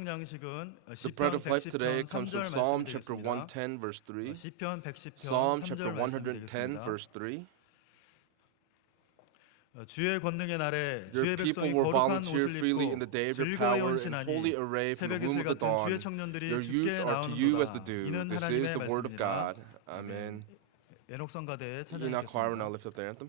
성경 양식은 The bread 시편 of life today 110편 comes 3절 from Psalm 말씀이 chapter 되겠습니다. 110 verse 3. 시편 110편 Psalm 3절 chapter 말씀이 110 되겠습니다. verse 3. 주의 권능의 날에 Your 주의 people 백성이 will 거룩한 volunteer 옷을 freely in the 입고 day of your 즐거이 power and 헌신하니 holy array from the 새벽 womb 이슬 of the 같은 주의 dawn. 청년들이 Your youth 주께 are to you as the 나오는도다. dew. 이는 This is 하나님의 the word of 말씀이라. God. Amen. 에녹성가대의 Enoch choir will now 찬양하겠습니다. lift up their anthem.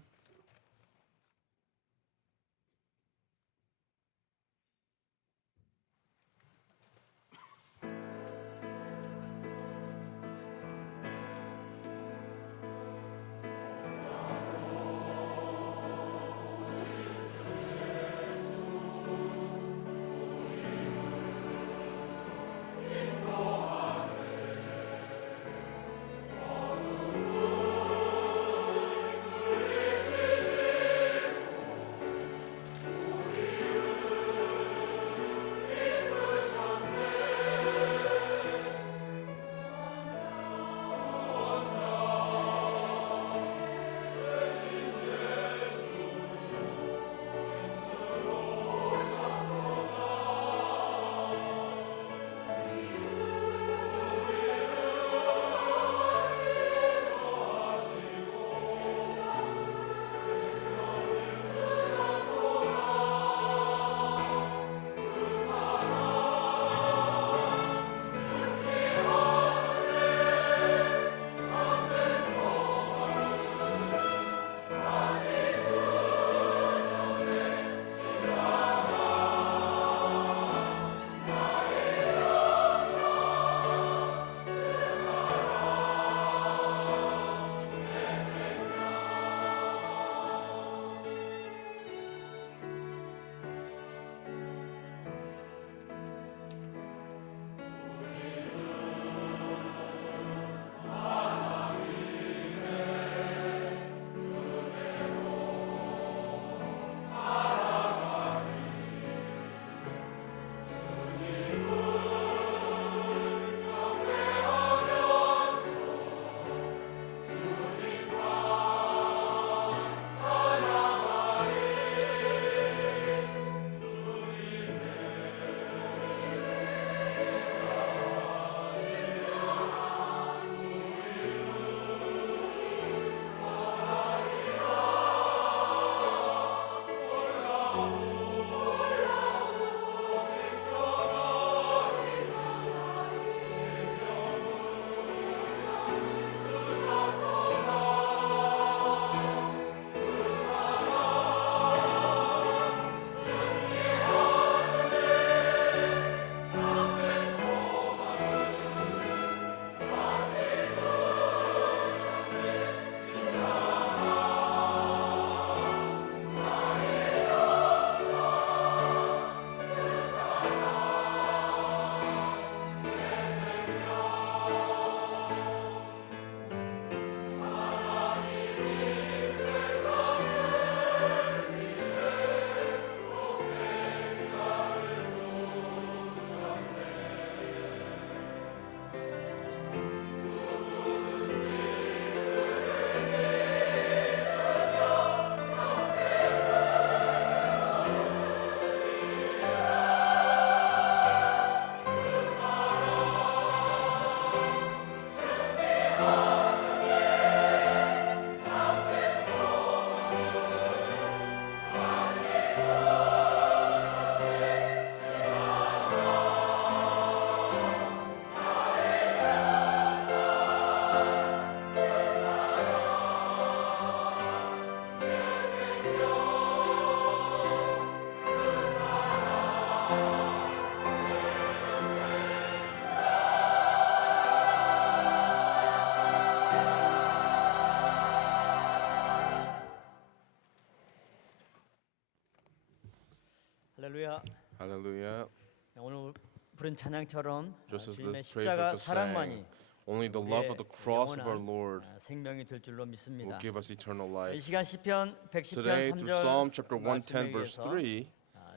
할렐루야. Hallelujah. 오늘 부른 찬양처럼 Just as the 주님의 praise 십자가 of the 사랑만이 sang, only the love of the cross of our 영원한 Lord 생명이 될 줄로 will 믿습니다. give us eternal 이 life. 시간 시편 110편 Today, through Psalm 3절 chapter 110, verse 3,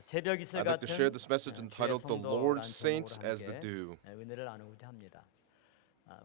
새벽 이슬 I'd like to 같은 share this message entitled "The Lord's Saints as the 함께 Dew." 은혜를 나누고자 합니다.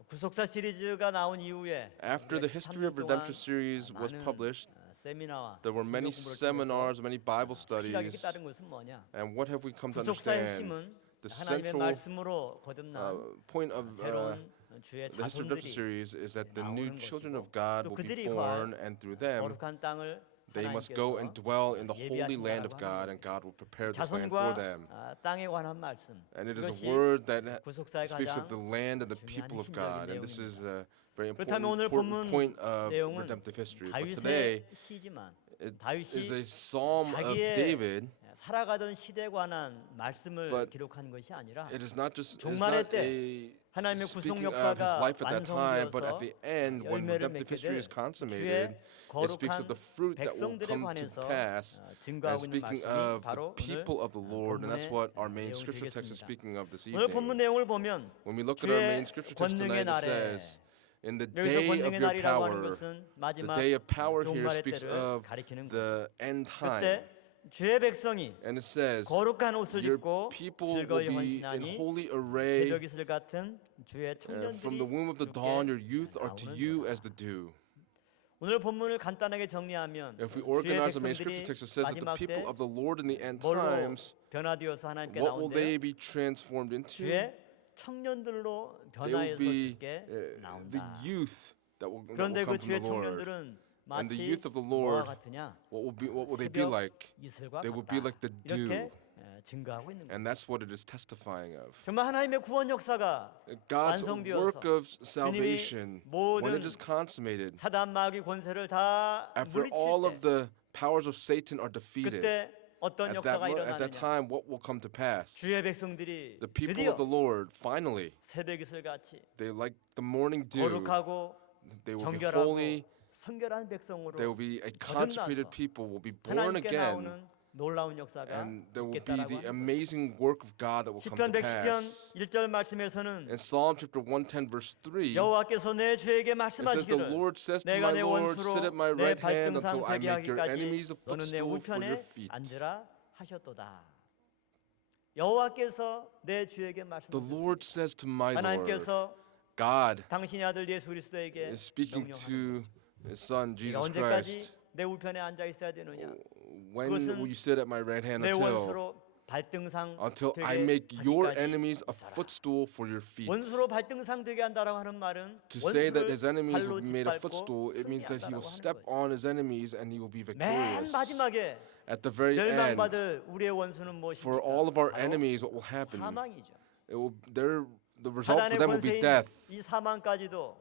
구속사 시리즈가 나온 이후에 After the History of Redemption series was published, 세미나와 there were many seminars, many Bible 확실하게 studies, 깨달은 것은 뭐냐? and what have we come to 구속사의 understand? 힘은 The 하나님의 central 말씀으로 거듭난 point of 새로운 주의 the History of Redemption 자손들이 series is that the new 나오는 children of 것이고, God 또 will be 그들이 born, 거할 and through them 거룩한 땅을 they must go and dwell in the holy land of 예비하신다라고 God, 하는 and God will prepare this land for 자손과 them. 땅에 관한 말씀. And it is a 이것이 word that 구속사의 speaks of the 가장 land and the 중요한 people of 핵심적인 God, and this is a very 그렇다면 오늘 important 본문 point of 내용은 redemptive history. But today 다윗의 시지만 it is 다윗이 a psalm of 자기의 David. 살아가던 시대에 관한 말씀을 But 기록한 것이 아니라 It is not just 종말의 it's not a 하나님의 구속 speaking of his 역사가 life at that time, but at 완성되어서 the end, when 열매를 redemptive 맺게 history 될 is consummated, 주의 it speaks of 거룩한 the fruit that will 백성들에 come to 관해서 pass. And 증거하고 있는 speaking 말씀이 of the 바로 오늘 people of the Lord, and that's 본문의 what our main 내용이 scripture text is 되겠습니다. speaking of this 오늘 본문 evening. 내용을 보면 When we look at our main 주의 scripture text 권능의 tonight, it 날에 says, "In the 여기서 day of 권능의 your 날이라고 하는 power," 것은 the 마지막 day of power here 종말의 speaks 때를 of 가리키는 거죠. the end time. 그때 주의 백성이 And it says, 거룩한 옷을 your 입고 people will 즐거이 be in 헌신하니 holy array. 새벽 이슬 같은 주의 From 청년들이 the womb of the 주께 dawn, your youth are to 나오는 you 거다. as the dew. 오늘 본문을 간단하게 정리하면 If we 주의 organize the main scripture 백성들이 text, it says that the 마지막 people 때 of the Lord in the end 뭘로 times, 변화되어서 하나님께 what will they 나온대요? be transformed into? 주의 청년들로 They will 변화해서 be 주께 the 나온다. youth that will 그런데 come 그 from 주의 the Lord. 청년들은 And the 마치 youth of the 뭐와 Lord, 같으냐? what will they be 새벽 like? 이슬과 They will be 같다. like the dew. 이렇게 증거하고 있는 거예요. And that's what it is testifying of. 정말 하나님의 구원 역사가 God's 완성되어서 work of salvation, when it 모든 is consummated, 사단 마귀 권세를 다 after 물리칠 all of 때 the powers of Satan are defeated, 그때 어떤 역사가 at that 일어나느냐? time, what will come to pass? 주의 백성들이 The people 드디어 of the Lord, finally, 새벽 이슬 같이 they like the morning dew. 거룩하고 They will be 정결하고 holy. 성결한 백성으로 They will be a consecrated people. Will be born 하나님께 again, 나오는 놀라운 역사가 and there will be 있겠다라고 the 하는 거예요. amazing work of God that will come 시편 to 110편 pass. 1절 말씀에서는 In Psalm chapter 110, verse 3, 여호와께서 내 주에게 it says, "The 말씀하시기를 Lord says to 내가 my 내 Lord, sit at my 원수로 내 right hand until 발등상 I 되게 make your enemies 하기까지 a 너는 내 footstool for your 우편에 feet." 앉으라 하셨도다. 여호와께서 내 주에게 The 말씀하셨습니다. Lord says to my Lord, 하나님께서 God 당신의 아들 예수 그리스도에게 is speaking 명령하는 to His Son 네가 Jesus 언제까지 Christ. 내 우편에 앉아 있어야 되느냐? When 그것은 will you sit at my right hand 내 until 원수로 발등상 I 되게 make your 하기까지 enemies a 있어라. footstool for your feet? 원수로 발등상 되게 한다라고 하는 말은 To say that 원수를 his enemies will 발로 be made a 짓밟고 footstool, it means that he will 승리한다라고 step 하는 거예요. on his enemies and he will be 맨 victorious. 마지막에 At the very end, 멸망받을 우리의 원수는 for all of our 무엇입니까? 바로 enemies, what will happen? 사망이죠. The result for 사단의 them will be 권세인 death. 이 사망까지도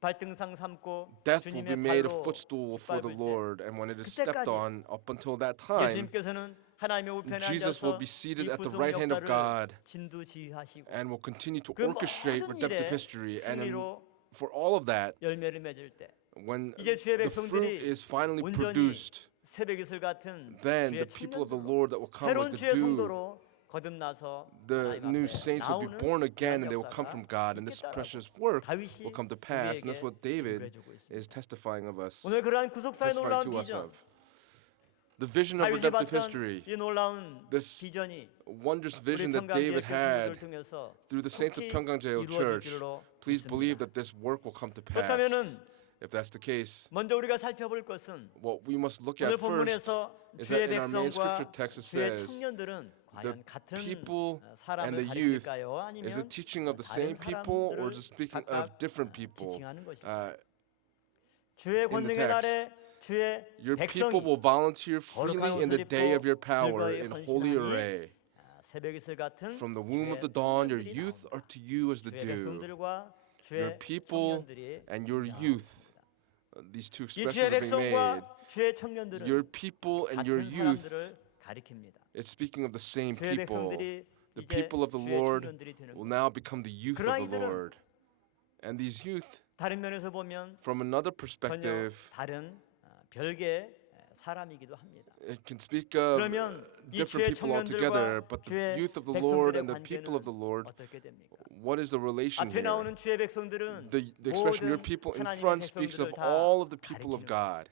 발등상 삼고 Death will be 주님의 made a 발로 footstool for the 짓밟을 때 Lord, and when it is stepped 그때까지 on, up until that time, 예수님께서는 하나님의 우편에 Jesus will 앉아서 be seated 이 at the 구속 right hand of 역사를 God 진두지휘하시고 and will continue to 그 orchestrate 모든 redemptive 일에 history. And 승리로 for all of that, 열매를 맺을 때 when 이제 주의 the fruit 백성들이 is finally 온전히 produced, 새벽 이슬 같은 then 주의 the people of the 청년들로 Lord that will come 새로운 like the 주의 dew, 성도로 거듭나서 the 하나님 new 앞에 saints will be 나오는 born again, and 그러한 they will come from 역사가 God, and this 있겠다라고 precious work 다윗이 will come to pass. And that's 우리에게 what David 증거해주고 있습니다. is testifying of us, 오늘 그러한 구속사의 testifying 놀라운 to us 비전, of. The vision of 다윗이 redemptive 봤던 history, 이 놀라운 this 비전이 wondrous 우리 vision that 평강제의 David had 교수님들을 통해서 through the saints of 속히 Pyongyangjae 이루어질 Church, 줄로 please believe 믿습니다. that this work will come to pass. 그렇다면은 If that's the case, 먼저 우리가 살펴볼 것은 what we must look 오늘 at first 본문에서 is 주의 that in our main scripture 백성과 text it 주의 says, 청년들은 과연 같은 people and 사람을 the youth, 가리킬까요? is it 아니면 teaching of the 다른 same people or 사람들을 is it speaking 각각 of different people? 지칭하는 것입니다. the 주의 권능의 text, 날에 주의 Your people 백성이 will volunteer freely 거룩한 in the 옷을 day 입고 of your power 즐거이 in holy 헌신하니 array. 새벽 이슬 같은 From the womb of 주의 the dawn, your 청년들이 youth 나온다. are to you as the 주의 dew. 백성들과 Your 주의 people 청년들이 and your 나옵니다. youth. These two 이 expressions 주의 are being made. 백성과 주의 청년들은 Your people and your 같은 youth. 사람들을 가리킵니다. It's speaking of the same 주의 people. 백성들이 The 이제 people of the 주의 Lord 청년들이 되는 will 거예요. now become the youth 그 of the 아이들은 Lord. And these youth, 다른 면에서 보면 from another 전혀 perspective, 다른 별개의 사람이기도 합니다. it can speak of 그러면 이 different 주의 people altogether, 청년들과 but the 주의 youth of the Lord 백성들의 and the people of the 관계는 Lord, 어떻게 됩니까? what is the relation 앞에 here? 나오는 주의 백성들은 The expression your 모든 people in 하나님의 front speaks of 백성들을 다 all of the people of 가리키는 God.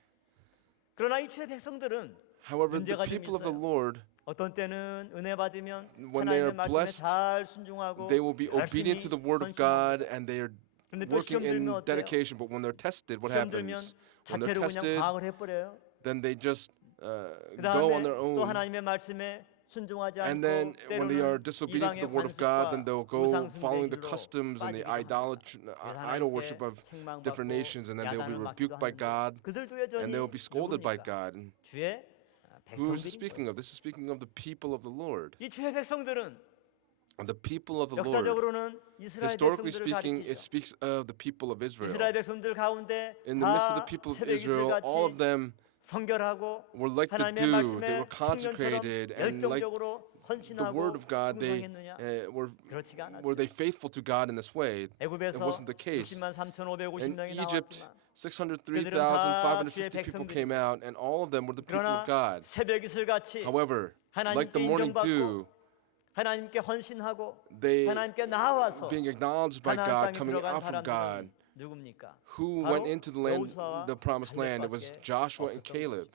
그러나 이 주의 백성들은 However, the 문제가 좀 people of the 있어요. Lord, 어떤 때는 은혜 받으면 when they are 하나님의 말씀에 blessed, 잘 순종하고 they will be 열심히 obedient to the word of 헌신하고 God and they are 그런데 또 working 시험 들면 in 어때요? dedication. But when they're tested, what 시험 들면 happens? When they're 자체로 그냥 tested, 과학을 해버려요. then they just 그 go on 다음에 their 또 own. 하나님의 말씀에 순종하지 And 않고 then when they are 때로는 disobedient to the 이방의 word of God, then 관습과 they'll go 우상 following the 숭배의 길로 customs and the 빠지기도 합니다. idol worship of different nations, and then they'll be rebuked by God, 그들도 and 여전히 they'll be scolded by 누굽니까? God. And 주의 who is this 백성들인 speaking 거예요. of? This is speaking of the people of the Lord. 이 주의 백성들은 And the people of the Lord. 역사적으로는 이스라엘 Historically 백성들을 speaking, it 가리키죠. speaks of the people of Israel. 이스라엘 백성들 가운데 In the midst of the 다 people of 새벽 Israel, all of 이슬같이 them 성결하고 were like the 하나님의 dew. They 말씀에 were consecrated, 청년처럼 and like 열정적으로 the word 헌신하고 of God, they 충성했느냐? 그렇지가 were 않았죠. they faithful to God in this way? It 애굽에서 wasn't the case. 60만 3,550명이 In Egypt, 나왔지만 603,550 people came out, and all of them were the people 그러나 of God. 새벽 이슬같이 However, like 하나님께 the morning 인정받고 dew, 하나님께 헌신하고 they 하나님께 나와서 being acknowledged by 가나안 God, 땅에 coming 들어간 out from God. 사람들은 누굽니까? Who 바로 went into the land, 여호수아와 the promised land? It was 갈렙밖에 Joshua and 없었던 Caleb.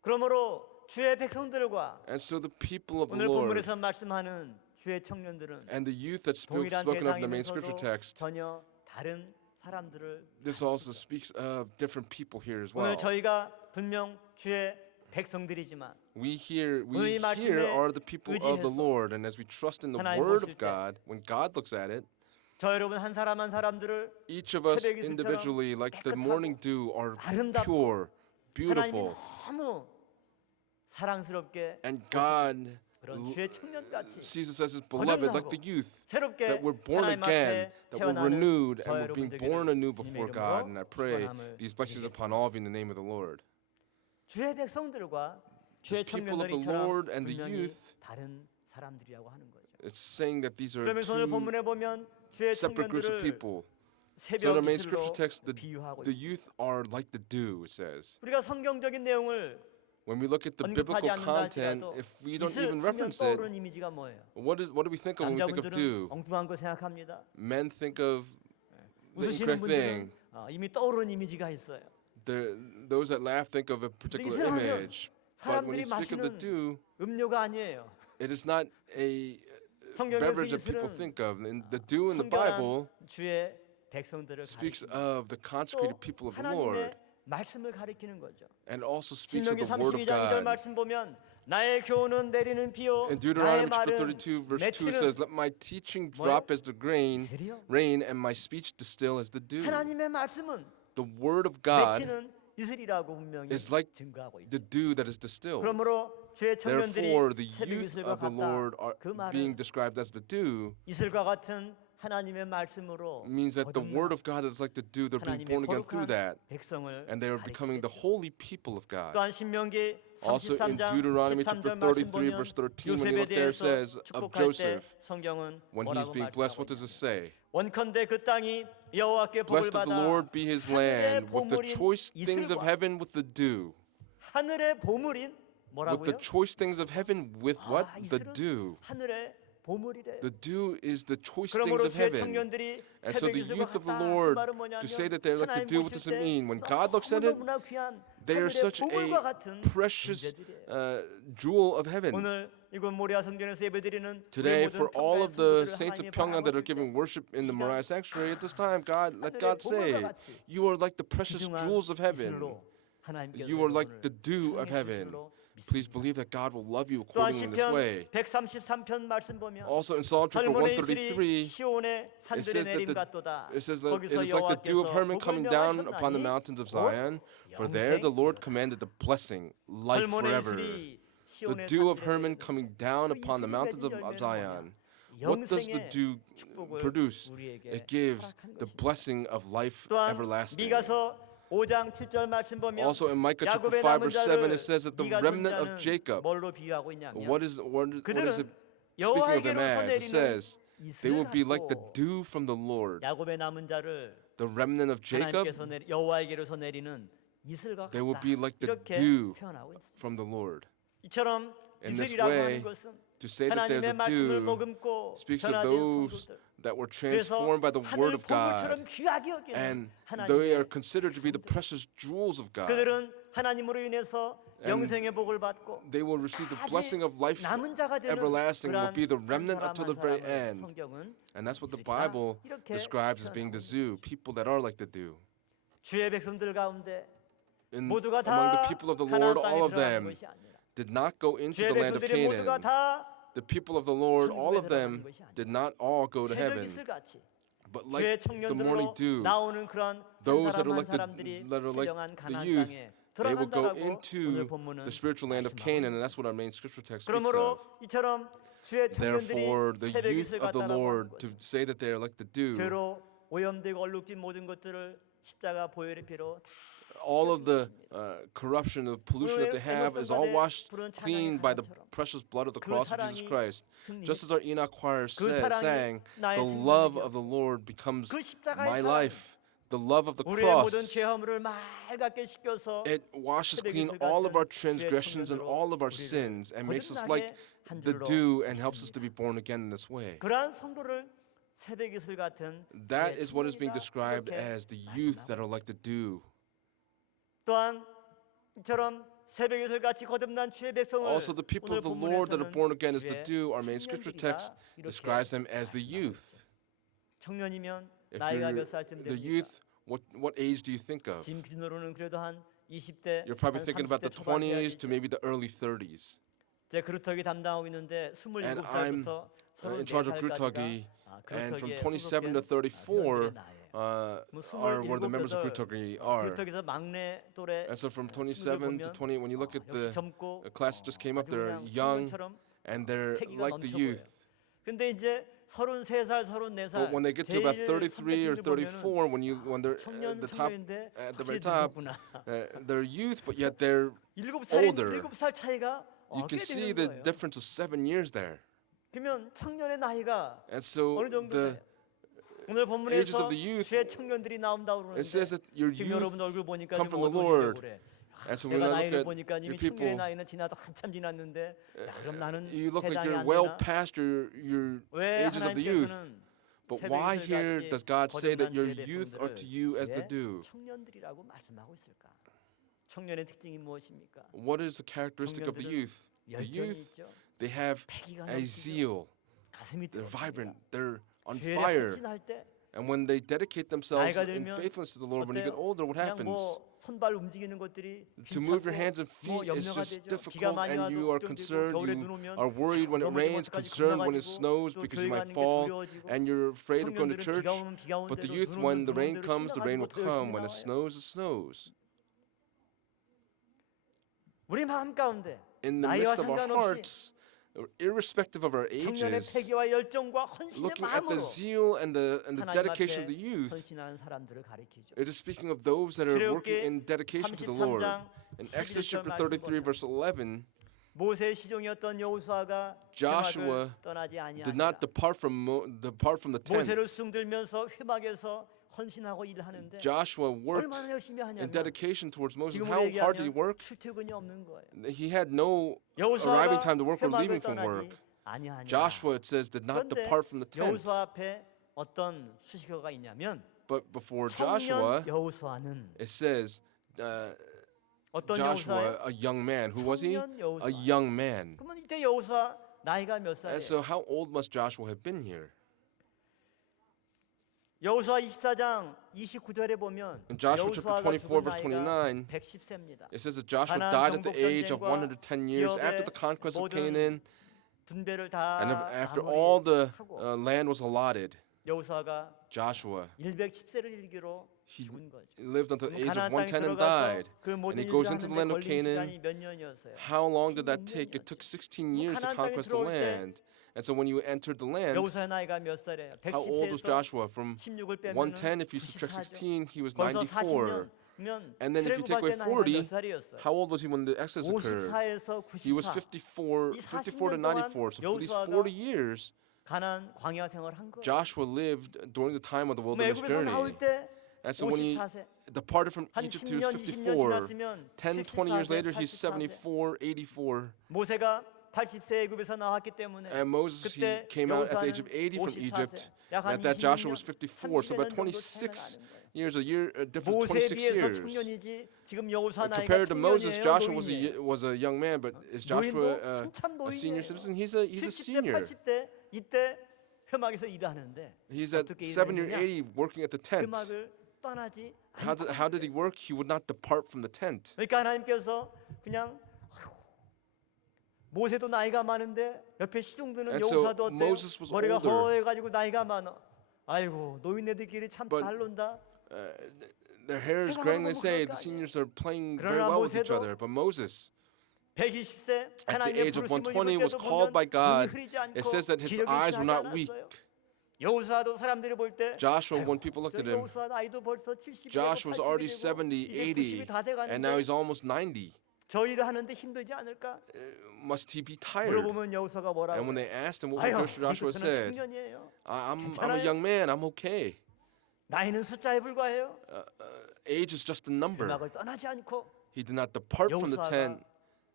그러므로 주의 백성들과 And so the people of the 오늘 Lord 본문에서 말씀하는 주의 청년들은 and the youth that's 동일한 spoken of in the main scripture 대상이면서도 text, 전혀 다른 사람들을 this also speaks of different people here as 오늘 well. 저희가 분명 주의 백성들이지만 We here 오늘 이 말씀에 are the people of the 의지해서 Lord, and as we trust in the 하나님 word 보실 of 때 God, when God looks at it, 저 여러분 한 사람 한 사람들을 each of us 새벽 이슬처럼 individually, like the 깨끗하고 morning dew, are 아름답고 pure, 하나님이 beautiful, 너무 사랑스럽게 and God 그런 주의 청년같이 sees us as his beloved, like the youth, 새롭게 that we're born 하나님 again, 앞에 that we're 태어나는 renewed, 저 and we're being 여러분들에게 born anew 주님의 before God. And I 이름으로 pray 축원함을 these blessings 드리겠습니다. upon all of you in the name of the Lord. 주의 백성들과 주의 people of the 청년들이처럼 Lord and the 분명히 youth, 다른 사람들이라고 하는 거죠. It's saying that these are 그러면서 오늘 two 본문에 보면 주의 separate groups of 청년들을 people. So in 새벽 our main 이슬로 scripture text, 비유하고 the 있습니다. youth are like the dew, it says. 우리가 성경적인 내용을 When we look at the 언급하지 biblical 않는다 content, 할지라도 if we don't 이슬 even 하면 reference it, 떠오르는 이미지가 뭐예요? what do we think of when we think of 남자분들은 dew? 엉뚱한 거 생각합니다. Men think of the 웃으시는 incorrect thing. 분들은 이미 떠오르는 이미지가 있어요. Those that laugh think of a particular 이슬하면 image. But when 사람들이 you speak of the 마시는 dew, 음료가 아니에요. it is not a 성경에서 beverage that people 이슬은 think of. And the dew in the 성결한 Bible 주의 백성들을 speaks 가리킵니다. of the consecrated 또 people of the Lord, 하나님의 말씀을 가리키는 거죠. and also speaks of 신명기 the word of 32장 2절 God. 말씀 보면 나의 교훈은 내리는 비요 In 나의 Deuteronomy chapter 말은 32, verse 2 맺히는 says, "Let my teaching 뭐예요? drop as the 이슬이요. rain, and my speech distill as the dew." 하나님의 말씀은 The word of God 맺히는 이슬이라고 분명히 is like 증거하고 있죠. the dew that is distilled. 그러므로 주의 청년들이 Therefore, the 새벽 youth 이슬과 of the Lord 같다. are 그 being 말은 described as the dew 이슬과 같은 하나님의 말씀으로 means that the 거듭나 word of God is like the dew. They're being 하나님의 born again through 거룩한 that, 백성을 and they are becoming the 가리키겠죠. holy people of God. 또한 신명기 Also in 33장 Deuteronomy 13절 chapter 말씀 33, 보면 verse 13, when you 요셉에 look there, it 대해서 says of 축복할 때 Joseph, 성경은 when he's 뭐라고 being blessed, what 말씀하고 does it 있냐면 say? 원컨대 그 땅이 여호와께 복을 Blessed of the 받아 Lord be his 하늘의 land, with the 보물인 choice things of 이슬과 heaven with the dew. 하늘의 보물인 With the 뭐라고요? choice things of heaven with what? The 이슬은 dew. 하늘의 보물이래요. The dew is the choice things 그러므로 of 주의 heaven. 청년들이 And so 새벽 the 이슬과 youth of the 같다. Lord, 그 말은 뭐냐면 to say that they're like the 하나님 dew, what 보실 does it 때 mean? When God looks at it, 너무너무나 귀한 they are 하늘의 such 보물과 a 같은 precious 존재들이에요. jewel of heaven. 오늘 이곳 모리아 성전에서 예배드리는 Today, 우리 모든 for all of 평가의 the 성도들을 saints of 하나님이 Pyongyang that are 바라보실 때 giving worship in the 시간, Moriah Sanctuary at this time, God, let 하늘의 God 보물과 say, 같이 you are like the precious 귀중한 jewels of heaven. 이슬로 하나님께서 You are like 여러분을 the dew of 사랑해 주실 heaven. 줄로 Please 믿습니다. believe that God will love you 또한 according in this 시편 way. 133편 말씀 보면 Also in Psalm chapter 젊은의 이슬이 133, 시온의 산들의 says that 내림 the- 같도다. it says that it 거기서 is like the dew of 여호와께서 Hermon 복을 coming down upon the 명하셨나니 mountains of 곧 Zion. For there the Lord 영생이라. commanded the blessing, life 젊은의 forever. 이슬이 The 시온의 dew of 산들의 Hermon 내림 coming down 그 upon the 이슬이 mountains of 맺은 열매는 Zion. 뭐냐? What does the 영생의 dew 축복을 produce? 우리에게 It gives 허락한 the 것이죠. blessing of life 또한 everlasting. 미가서 5장 7절 말씀 보면 Also in Micah chapter 야곱의 5 남은 verse 7 자를 it says that the 네가 remnant of 선자는 Jacob, 뭘로 비유하고 있냐면 what is it 그들은 speaking of them as? It 여호와에게로서 says they 내리는 will be like the 이슬 같고 dew from the Lord. 야곱의 남은 자를 The remnant of Jacob, 하나님께서 여호와에게로서 내리는 이슬과 they will 같다. be like the 이렇게 dew 표현하고 있습니다. from the Lord. 이처럼 In this 이슬이라고 way, 하는 것은 to say that they're 하나님의 the 말씀을 dew 머금고 speaks of 변화된 those 성도들. that were 그래서 transformed by the word 하늘 of God, 보물처럼 귀하게 여기는 and they are 하나님의 considered to be the precious jewels of God. 그들은 하나님으로 인해서 And 영생의 복을 받고 They will receive the 아직 blessing of life 남은 자가 되는 everlasting, will 그러한 be the 한 remnant 사람 until the 한 very 사람을 end. 성경은 And that's what the 이슬이다. Bible 이렇게 describes as being the 표현하고 zoo, people that are like the dew. 주의 백성들 가운데 In, 모두가 among the 다 people of the 가나안 Lord, 땅에 all of 들어가는 them, 것이 아니라 did not go into 주의 the land of 백성들이 모두가 Canaan. 다 The people of the Lord, all 천국에 of them, 들어가는 것이 아니라 did not all go to 새벽 heaven, 이슬 같이 but 주의 like the morning 청년들로 dew, 나오는 그런 한 those that 사람 are 한 like the 사람들이 that are like 신령한 the 가나안 youth, 땅에 they will go 들어간다라고 오늘 into 본문은 the spiritual land of 말씀하고 Canaan, 있습니다. and that's what our main scripture text speaks 그러므로 of. 이처럼 주의 청년들이 Therefore, the 새벽 youth 이슬 of the 같다라고 하는 Lord, 것은 to say that they are like the dew, 죄로 오염되고 얼룩진 모든 것들을 십자가 보혈의 피로 all of the corruption, the pollution that they have is all washed clean by the precious blood of the cross of Jesus Christ. Just as our Enoch choir sang, the love of the Lord becomes 그 십자가의 my 사랑이 life. The love of the 우리의 모든 cross, 죄 허물을 맑게 씻겨서 it washes clean all of our transgressions and all of our sins and makes us like the dew and helps us to be born again in this way. 그러한 성도를 새벽 이슬 같은 That 주의 is what is being 청년이다, described 이렇게 as the youth that are 말씀하고 like the dew. 또한 이처럼 새벽 이슬 같이 거듭난 주의 백성을 Also, the people 오늘 of the Lord that are 본문에서는 born again as the 주의 dew, our main scripture text 청년들이다, describes 이렇게 them as the 말씀하고 youth. 있어요. 청년이면 If 나이가 you're 몇 살쯤 the 됩니까? youth, what age do you think of? 지금 기준으로는 그래도 한 20대, You're probably 한 thinking about the 30대 초반 20s to 돼야겠죠. maybe the early 30s. 제 그루터기 담당하고 있는데 And I'm 27살부터 in charge of 34살까지가 Grutagi, and from 27 to 34 are where the members of Grutagi are. 그루터기에서 막내 또래 And so from 27 to 20, when you look at 역시 the 젊고 class that just came up, 아주 they're 그냥 young 청년처럼 and they're 패기가 like the 넘쳐 youth. 보여요. 근데 이제 33살, 34살 But when they get to about 33 or 34, when they're 청년 at the top, 청년인데 at the 확실히 very top, 늙었구나. they're youth, but yet they're 7살 older. 7살 차이가 you can 꽤 see 되는 the 거예요. difference of 7 years there. 그러면 청년의 나이가 And so 어느 정도 the 돼? 오늘 ages 본문에서 of the youth, 주의 청년들이 나온다고 it says 그러는데 that your 지금 youth 여러분 얼굴 보니까 come 좀 from the 어두워지려고 Lord. 그래. And so when 내가 I 나이를 look 보니까 at 이미 your 청년의 people, 나이는 지나도 한참 지났는데 야, 그럼 나는 you look like 해당이 you're 안 well 되나? past your 왜 ages of the youth. 하나님께서는 But 새벽 why 이슬 here 같이 does God say that 거듭난 your 주의 youth are to 백성들을 you as the 주의 dew? 청년들이라고 말씀하고 있을까? 청년의 특징이 무엇입니까? What is the characteristic of the 청년들은 youth? The 열정이 youth, 있죠. they have 패기가 a 넘치죠. zeal. 가슴이 They're 뜨겁습니다. vibrant. They're on 죄에 fire. 헌신할 때 And when they dedicate themselves 나이가 in 들면 faithfulness to the Lord, when you get 어때요? older, what 그냥 happens? 뭐 손발 움직이는 것들이 To move your 귀찮고 hands and 뭐 feet is 염려가 just 되죠. 비가 difficult, 많이 and 와도 you are 걱정되고 concerned. 겨울에 You 눈 오면 are worried when it 넘어지면 rains, 어떡하지 concerned when it 겁나가지고 snows 또 because you 교회 might 가는 게 fall, 두려워지고 and you're afraid of going to 청년들은 church. 비가 오면 비가 오는 But the 대로 youth, 눈 when 오면 the 눈 rain 오는 대로 comes, the rain will 신나가지고 또 열심히 come. When it 나와요. snows, it snows. 우리 마음 가운데 In the 나이와 midst of our 상관없이 hearts, irrespective of our 청년의 ages, 패기와 열정과 헌신의 looking at the 마음으로 zeal and the 하나님 dedication of the 앞에 youth, 헌신하는 사람들을 가리키죠. it is speaking of those that are working 출애굽기 in dedication to the Lord. 33장 In Exodus 11절 chapter 33, 말씀 verse 11, 모세의 시종이었던 여호수아가 Joshua 회막을 떠나지 did not 아니하니라. depart from the tent. 모세를 숭들면서 회막에서 헌신하고 일하는데 Joshua worked 얼마나 열심히 in 하냐면 dedication towards Moses. 지금으로 How hard did he 얘기하면 work? 출퇴근이 없는 거예요. He had no 여호수아가 arriving time to work or 회막을 leaving from 떠나지 work. 아니하니라. Joshua, it says, did not 그런데 depart from the tent. 여호수아 앞에 어떤 수식어가 있냐면 But before 청년 Joshua, 여호수아는 it says, 어떤 Joshua, 여호수아예요? a young man. Who was he? 청년 A 여호수아. young man. 그러면 이때 여호수아 나이가 몇 And 살이에요? so, how old must Joshua have been here? 여호수아 24장 29절에 보면 In Joshua chapter 여호수아가 24, 죽은 verse 나이가 29, 110세입니다. it says that Joshua 가나안 died at the 정복 age of 전쟁과 110 years after the 기업의 conquest of 모든 Canaan, 분배를 다 and after all the 마무리하고 land was allotted. 여호수아가 Joshua, 110세를 일기로 he 죽은 거죠. lived until the age of 가나안 땅에 110 and 들어가서 died. 그 모든 And he 일을 goes into the land 하는데 of 걸린 Canaan. 시간이 몇 년이었어요? How long did that take? It 16 took 16 years to 가나안 땅에 conquest the 들어올 때 land. And so when you entered the land, 여호수아의 나이가 몇 살이에요? how old was 110세에서 Joshua? From 16을 빼면 110, if you subtract 16, he was 벌써 94. 40년면 And then if you take away 40, how old was he when the Exodus occurred? 54에서 He was 94 54 이 to 40년 94. So for these 여호수아가 40 years, 가나안 광야 생활을 한 거예요. Joshua lived during the time of the wilderness 애굽에서 나올 journey. 때 And so when he 54세 departed from 한 Egypt, he was 10년 20년 54. 지났으면 10, 20 years 74세, later, he's 84세. 74, 84. 모세가 80세 애굽에서 나왔기 때문에 And Moses, he 그때 came out at the age of 80 from 54세, Egypt. 약 And 한 at that Joshua 20년, was 54, so about 30년 정도 26 차이가 나는 거예요. years, a difference of 모세에 26 비해서 years. 청년이지 지금 여호수아 나이가 Compared to Moses, 청년이에요, Joshua 노인이에요. was a young man, but is Joshua 노인도 한참 a senior 노인이에요. citizen? He's a 70대, senior. 80대 이때 회막에서 일하는데 He's at 어떻게 70 or 일했느냐? 80 working at the tent. 회막을 떠나지 How did he 않고 work? He would not depart from the tent. 그러니까 하나님께서 그냥 모세도 나이가 많은데 옆에 시중드는 And so 여호수아도 어때요? Moses was 머리가 older. 허해가지고 나이가 많아. 아이고 노인네들끼리 참 But 잘 논다. Their hair is 해가 graying. They 너무 say 그럴 거 the seniors are playing very 그러나 well with each 모세도 other. But Moses, 120세 at the 하나님의 age of 부르심을 120, 입을 was 때도 called by 보면 God. 눈이 흐리지 않고 It says that his 기력이 eyes were 실하지 not weak. 않았어요. 여호수아도 사람들이 볼 때 Joshua, when people looked at him, 여호수아 나이도 벌써 70이고 Joshua was already 80이 70, 되고 이제 90이 80, 다 돼가는데 and now he's almost 90. 저 일을 하는데 힘들지 않을까? Must he be tired? 물어보면 여호수아가 뭐라고 And when they 그래요? asked him, what 아유, would Joshua 저는 said? 청년이에요. I'm a 괜찮아요. young man. I'm okay. 나이는 숫자에 불과해요. Age is just a number. 음악을 떠나지 않고 He did not depart from the 여호수아가 tent.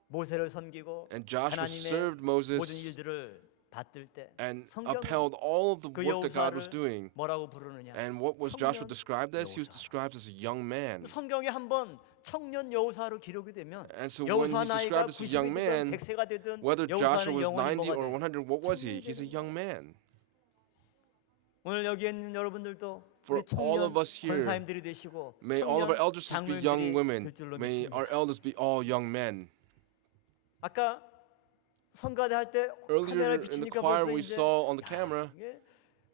모세를 섬기고 And Joshua 하나님의 served 모든 Moses 일들을 받들 때 and 성경은 upheld all of the 그 work that God was 여호수아를 doing. 뭐라고 부르느냐? And what was Joshua 청년 described as? He was 여호수아. described as a young man. 성경에 한번 청년 여호수아로 기록이 되면 And so when 여호수아 he's 나이가 described as a young 90이 man, 되든 100세가 되든 whether Joshua 여호수아는 was 영원히 90 or 뭐가 돼? 100, what was he? He's a young man. 오늘 여기 있는 여러분들도 For 우리 all 청년 of us here, 권사님들이 되시고 May all of our 청년 elders be young 장로님들이 women. 될 줄로 May 믿습니다. our elders be all young men. 아까 성가대 할 때 Earlier 카메라 in the 비치니까 choir 벌써 we 이제 saw on the camera, 이게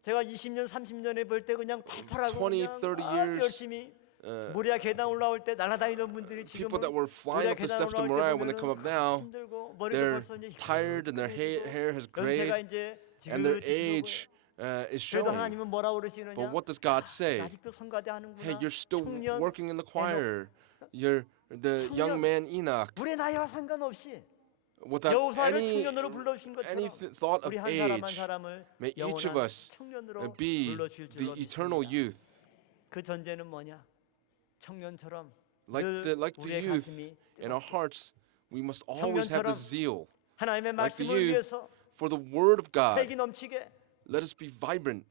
제가 20년 30년에 볼 때 그냥 팔팔하고 20, 그냥 30 아주 years, 열심히 uh, 모리아 계단 올라올 때 날아다니는 분들이 지금 people that were flying up the steps to Moriah, when they come up now, 힘들고 머리도 they're 벌써 이제 tired and their hair has grayed, 연세가 이제 and their 지긋지긋 age is 그래도 showing. 하나님은 뭐라 그러시느냐? But what does God say? 아직도 성가대 하는구나. Hey, you're still 청년 working in the choir. You're the 청년. young man Enoch. 우리의 나이와 상관없이 Without 여호수아를 any 청년으로 불러주신 any 것처럼 thought of 우리 한 사람 한 age, 사람을 may each of 영원한 us 청년으로 be 불러주실 the 줄로 eternal 믿습니다. youth. 그 전제는 뭐냐? 청년처럼 Like 늘 the 우리의 youth 가슴이 in our hearts, we must always have 청년처럼 the zeal 하나님의 like the 말씀을 youth 위해서 for the word of God. 패기 넘치게 Let us be vibrant.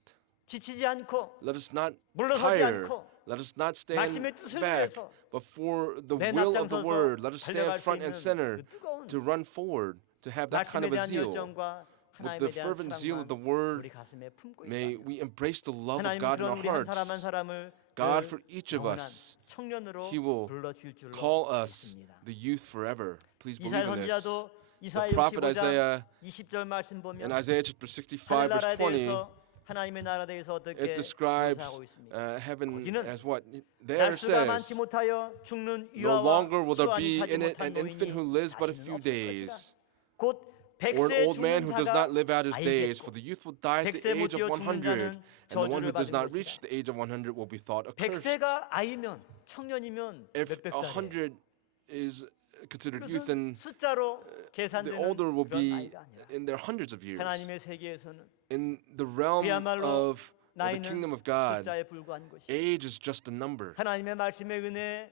지치지 않고 Let us not 물러서지 tire. 않고 Let us not stand 말씀의 뜻을 back, 위해서 but for the 맨 will of the 앞장서서 word, let us 달려갈 stand 수 front and 있는 center 그 뜨거운 to run forward, to have that kind 말씀에 of a 대한 zeal. 열정과 With 하나님에 the 대한 fervent zeal of the 사랑만 word, 우리 가슴에 품고 may 있다. we embrace the love of 하나님은 God in 그런 our 우리 한 사람 한 hearts. 사람을 God, 늘 for each of 영원한 us, 청년으로 He will 불러줄 줄로 call us 믿습니다. the youth forever. Please believe 이사야 in this. 선지자도 The 이사야 prophet 65장 Isaiah 20절 말씀 in 보면 Isaiah chapter 65 하늘나라에 verse 20, 대해서 하나님의 나라에 대해서 어떻게 it describes 묘사하고 있습니까? heaven 거기는 as what? There 날수가 많지 says, 못하여 죽는 no 유아와 longer will there 수완이 be 차지 in it 못한 an infant who 노인이 lives but a 다시는 few 없을 것이다. days, 곧 or an 100세 old man 죽는 who does 자가 not live out his days, 아이겠고 for the youth will die at the 100세 못 age of 뛰어 죽는 100, 자는 and the one who 저주를 does 받을 not reach 것이다. the age of 100 will be thought accursed. 100세가 아이면 청년이면 If 몇백 살이에요. 100 is considered youth, 그것은 then 숫자로 the 계산되는 older will 그런 be 나이가 아니라 in their hundreds of years. 하나님의 세계에서는 In the realm 그야말로 of the 나이는 kingdom of God, 숫자에 불과한 것이 age is just a number. 하나님의 말씀의 은혜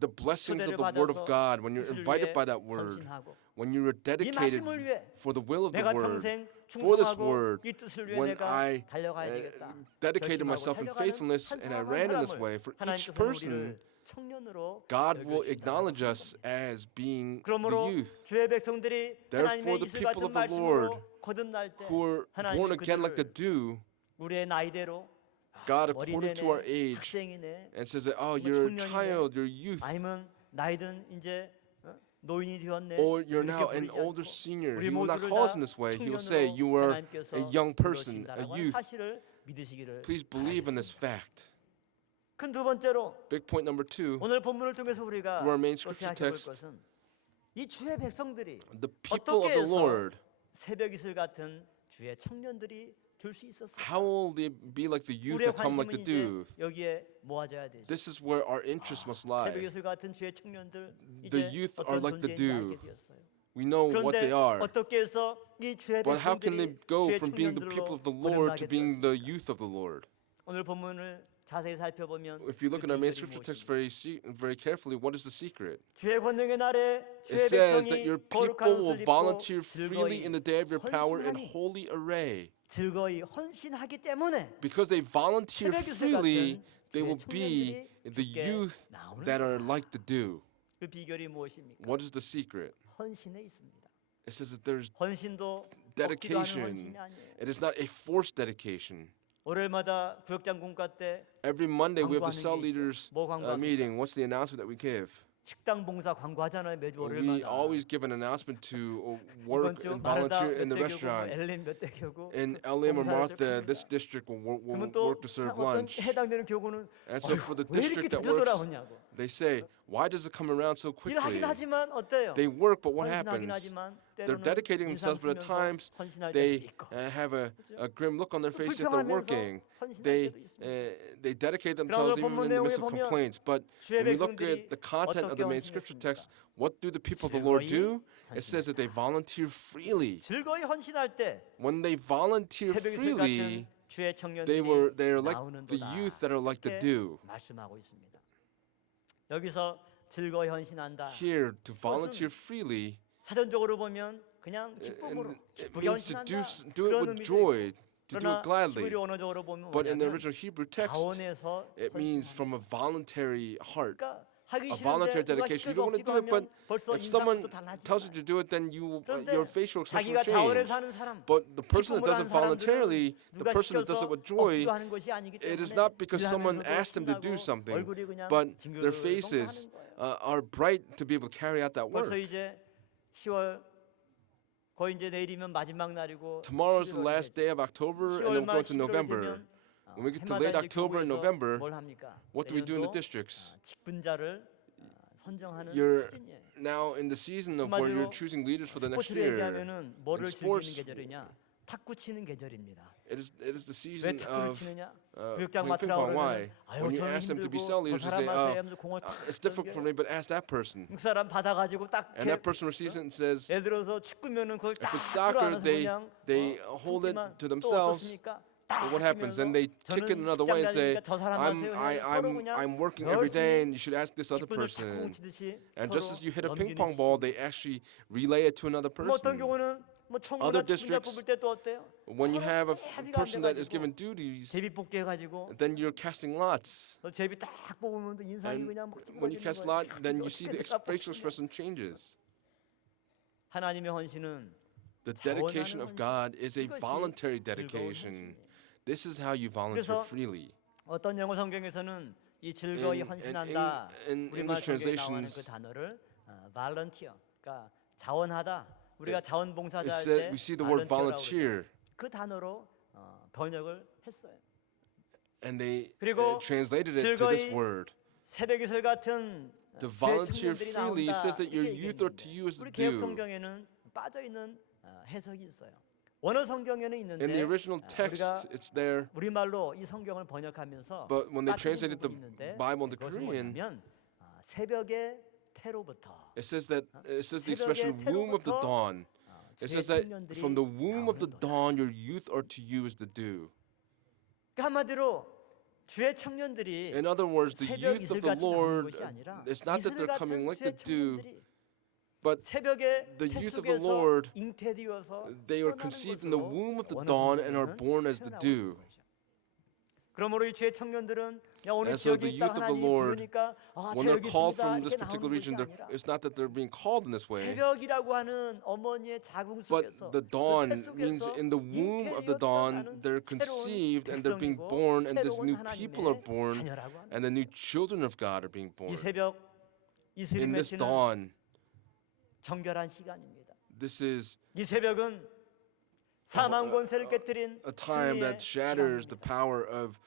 The blessings 초대를 of the word of 받아서 God, when you're 뜻을 invited 위해 by that word, 헌신하고 when you are 이 dedicated 말씀을 위해 for the will of the 내가 word, 평생 for this 충성하고 word, 이 뜻을 위해 when 내가 I 달려가야 되겠다. dedicated 결심하고 myself in 달려가는 faithfulness 한 and I 사람 한 ran in this 사람을 way, for each 하나님께서는 person, 우리를 청년으로 God will 여겨주신다라고 acknowledge 하는 us 겁니다. as being the 그러므로 youth 주의 백성들이 Therefore, 하나님의 the 이슬 people 같은 of the Lord 말씀으로 거듭날 때 who are born 하나님은 again like the 그들을 dew. 우리의 나이대로 God, according to our 어린애네, age, 학생이네, and says that, oh, 뭐 you're a 청년이네. child, you're youth, 아니면 나이든 이제 노인이 되었네. or you're 이렇게 now an 부르지 older 않고 senior. 우리 He will not 모두를 call us 다 in this way. He will say, 청년으로 you are 하나님께서 a young person, a 부르신다라고 하는 youth. 사실을 믿으시기를 Please believe in this 바라겠습니다. fact. 큰 두 번째로 Big point number 2, 오늘 본문을 통해서 우리가 Through our main 또 scripture 생각해 볼 text, 것은 이 주의 백성들이 the people of 어떻게 the 해서 Lord, 새벽 이슬 같은 주의 청년들이 될 수 있었을까? how will they be like the youth 우리의 that come like 관심은 the 이제 dew? 여기에 모아져야 되죠. This is where our interest must lie. 새벽 이슬 같은 주의 청년들 The 이제 youth are 어떤 like the 존재인지 dew. 알게 되었어요. We know what 그런데 they are. 어떻게 해서 이 주의 But how can they 백성들이 go 주의 from being the people 청년들로 of the Lord 거듭나게 to being the 되었습니까? youth of the Lord? 오늘 본문을 자세히 살펴보면 If you look 그 at our main 비결이 scripture text 무엇입니까? very carefully, what is the secret? 주의 권능의 날에 주의 It says that 백성이 your 거룩한 people will 옷을 입고 volunteer freely 즐거이 in the day of your power in 헌신하니 holy array. 즐거이 헌신하기 때문에 Because they volunteer 새벽 이슬 freely, 같은 they 주의 will be 청년들이 the 주께 youth 나오는 that 거다. are like the dew. 그 비결이 무엇입니까? What is the secret? 헌신에 있습니다. It says that there's 헌신도 억지로 하는 dedication. 헌신이 아니에요. It is not a forced dedication. 월요일마다 구역장 공과 때 Every Monday we have the 광고하는 cell 게 있죠. leaders 뭐 광고합니까? meeting. What's the announcement that we give? 식당 봉사 광고하잖아요. 매주 We 월요일마다. always give an announcement to 이번 work 주 and 마르다 volunteer in 몇 the 대 교고, restaurant. 엘렌 몇대 교고. In Elim or 봉사를 Martha, 좀 this 합니다. district will 그러면 또 work to serve 어떤 lunch. 해당되는 교구는 And so for the 왜 이렇게 district that 자주 works, 돌아오냐고. they say, why does it come around so quickly? 일하긴 하지만 어때요? They work, but what 헌신하긴 happens? 하지만 They're 때로는 dedicating 인상 themselves, but at 쓰면서 times 헌신할 때도 they 있고. have a grim look on their 또 face if they're 불평하면서 working. 헌신할 They 때도 있습니다. they dedicate 그러나 themselves 오늘 even 본문 in the midst 내용에 of 보면 complaints. But 주의 when we look 백성들이 at the content of 어떻게 the main scripture 헌신했습니까? text, what do the people of the Lord 즐거이 do? It says that they volunteer freely. 즐거이 헌신할 때 When they volunteer 새벽 이슬 freely, 같은 주의 청년들이 they're like the 나오는도다. youth that are like the 이렇게 dew. 말씀하고 있습니다. 여기서 즐거이 헌신한다. Here, to volunteer freely, 사전적으로 보면 그냥 기쁨으로 it 기쁘게 means to 헌신한다. do it 그런 with 의미도 joy, 있고. to do it 그러나 gladly. 히브리 언어적으로 보면 But in the 뭐냐면 original Hebrew text, 자원에서 it means 헌신한다. from a voluntary heart, 그러니까 하기 a 싫은데 voluntary 누가 dedication. 시켜서 You don't want to 억지로 do it, but 하면 벌써 if someone 인상도 달라지고 tells you to do it, then your 그런데 facial expression 자기가 will 자원에 change. 사는 사람 But the person that 기쁨을 does 하는 it voluntarily, 사람들은 the 누가 person that does 시켜서 it with joy, 억지로 하는 것이 아니기 it is 때문에 not because someone 일하면서도 asked them to do 신나고 something, 얼굴이 그냥 but their 징글벙글하는 faces 거예요. are bright to be able to carry out that work. 벌써 이제 10월 거의 이제 내일이면 마지막 날이고 Tomorrow is the 11월이 last 되죠. day of October, and 10월 then we're 말 going to 11월 November. 되면 When we get to 해마다 late 이제 October and 교구에서 November, 뭘 합니까? what do we do in the 내년도 districts? 직분자를 선정하는 You're 시즌이에요. now in the season of where you're 한마디로 choosing leaders for the next 스포츠를 year. 얘기하면은 뭐를 In 즐기는 sports, 계절이냐? 탁구 치는 계절입니다. It is the 왜 season 탁구를 of 치느냐? playing 구역장 ping 맡으라고 pong. Why? 그러면 아유 When you 저는 ask them to be 힘들고 cell 그 leaders, they 사람 say, 하세요 하면서 공을 탁 it's difficult for me, but ask that person. 그 사람 받아가지고 딱 And that 이렇게 person receives it and says, 예를 들어서 축구면은 그걸 if 딱 it's soccer, 끌어안아서 그냥 they hold it 품지만 to 또 themselves. 어떻습니까? But what happens? Then they kick it another way and say, I'm working every day, and you should ask this other person. And just as you hit a ping pong ball, they actually relay it to another 뭐 어떤 person. 경우는 뭐 Other 청구나 축구냐 districts, 뽑을 때도 어때요? When you have a 합의가 안 person that is 돼가지고 given duties, 제비 뽑기 해가지고 then you're casting lots. 너 제비 딱 뽑으면 또 인상이 And 그냥 막 when you 찌그러지는 cast 거예요. lot, then you see the 어떻게 내가 facial 뽑히냐. expression changes. 하나님의 헌신은 The dedication 자원하는 of God is a 이것이 voluntary 즐거운 dedication. 헌신이에요. This is how you volunteer 그래서 freely. 어떤 영어 성경에서는 이 즐거이 In 헌신한다 English 우리말 성경에 나오는 그 translations, 단어를 volunteer, 그러니까 자원하다. 우리가 자원봉사자 it 할 said, 때 we see the word volunteer, 그 단어로 번역을 했어요. and they 그리고 translated it to this 즐거이 word. 새벽 이슬 같은 To 주의 volunteer 청년들이 freely, it 나온다. says that your 이렇게 youth are to 얘기했는데 you as 우리 the 개혁 dew. 성경에는 빠져 있는 해석이 있어요. 원어 성경에는 있는데 In the original text, 우리가 it's there, 우리말로 이 성경을 번역하면서 but when they 빠뜨린 translated the 부분이 있는데 Bible into 그것은 Korean, 뭐냐면 새벽의 태로부터 it says the 새벽의 expression womb of the 태로부터 dawn. It 주의 says that 청년들이 from the womb of the 나오는도다. dawn, your youth are to you as the dew. 그러니까 한마디로 주의 청년들이 In other words, the 새벽 youth of 이슬 the 같이 나오는 Lord, 것이 아니라 it's not that 이슬 they're coming 같은 like the 주의 dew, 청년들이 but 새벽의 the 태 youth of the 속에서 Lord, 잉태되어서 they are 태어나는 conceived in the 것으로 womb of the 원어 dawn and are 성경에는 born as the 표현하고 dew. 있는 거죠. 그러므로 이 주의 청년들은 야 오늘 And so 지역에 the 있다 youth of the 하나님이 Lord, 부르니까 아 when 저 they're 여기 called 있습니다 from this 이렇게 particular 나오는 region, 것이 아니라 it's not that they're being called in this way, 새벽이라고 하는 어머니의 자궁 but 속에서 the dawn 그 태 means 속에서 in the womb of the 잉태되어 dawn, 태어나는 they're 새로운 conceived and they're being 백성이고 born, and this 새로운 new people are 하나님의 born, 자녀라고 하는 and the new children of God are being 이 born. 새벽 이슬이 In this 맺히는 dawn, 정결한 시간입니다. this is 이 새벽은 사망 권세를 깨뜨린 a time 승리의 that shatters the 시간입니다. power of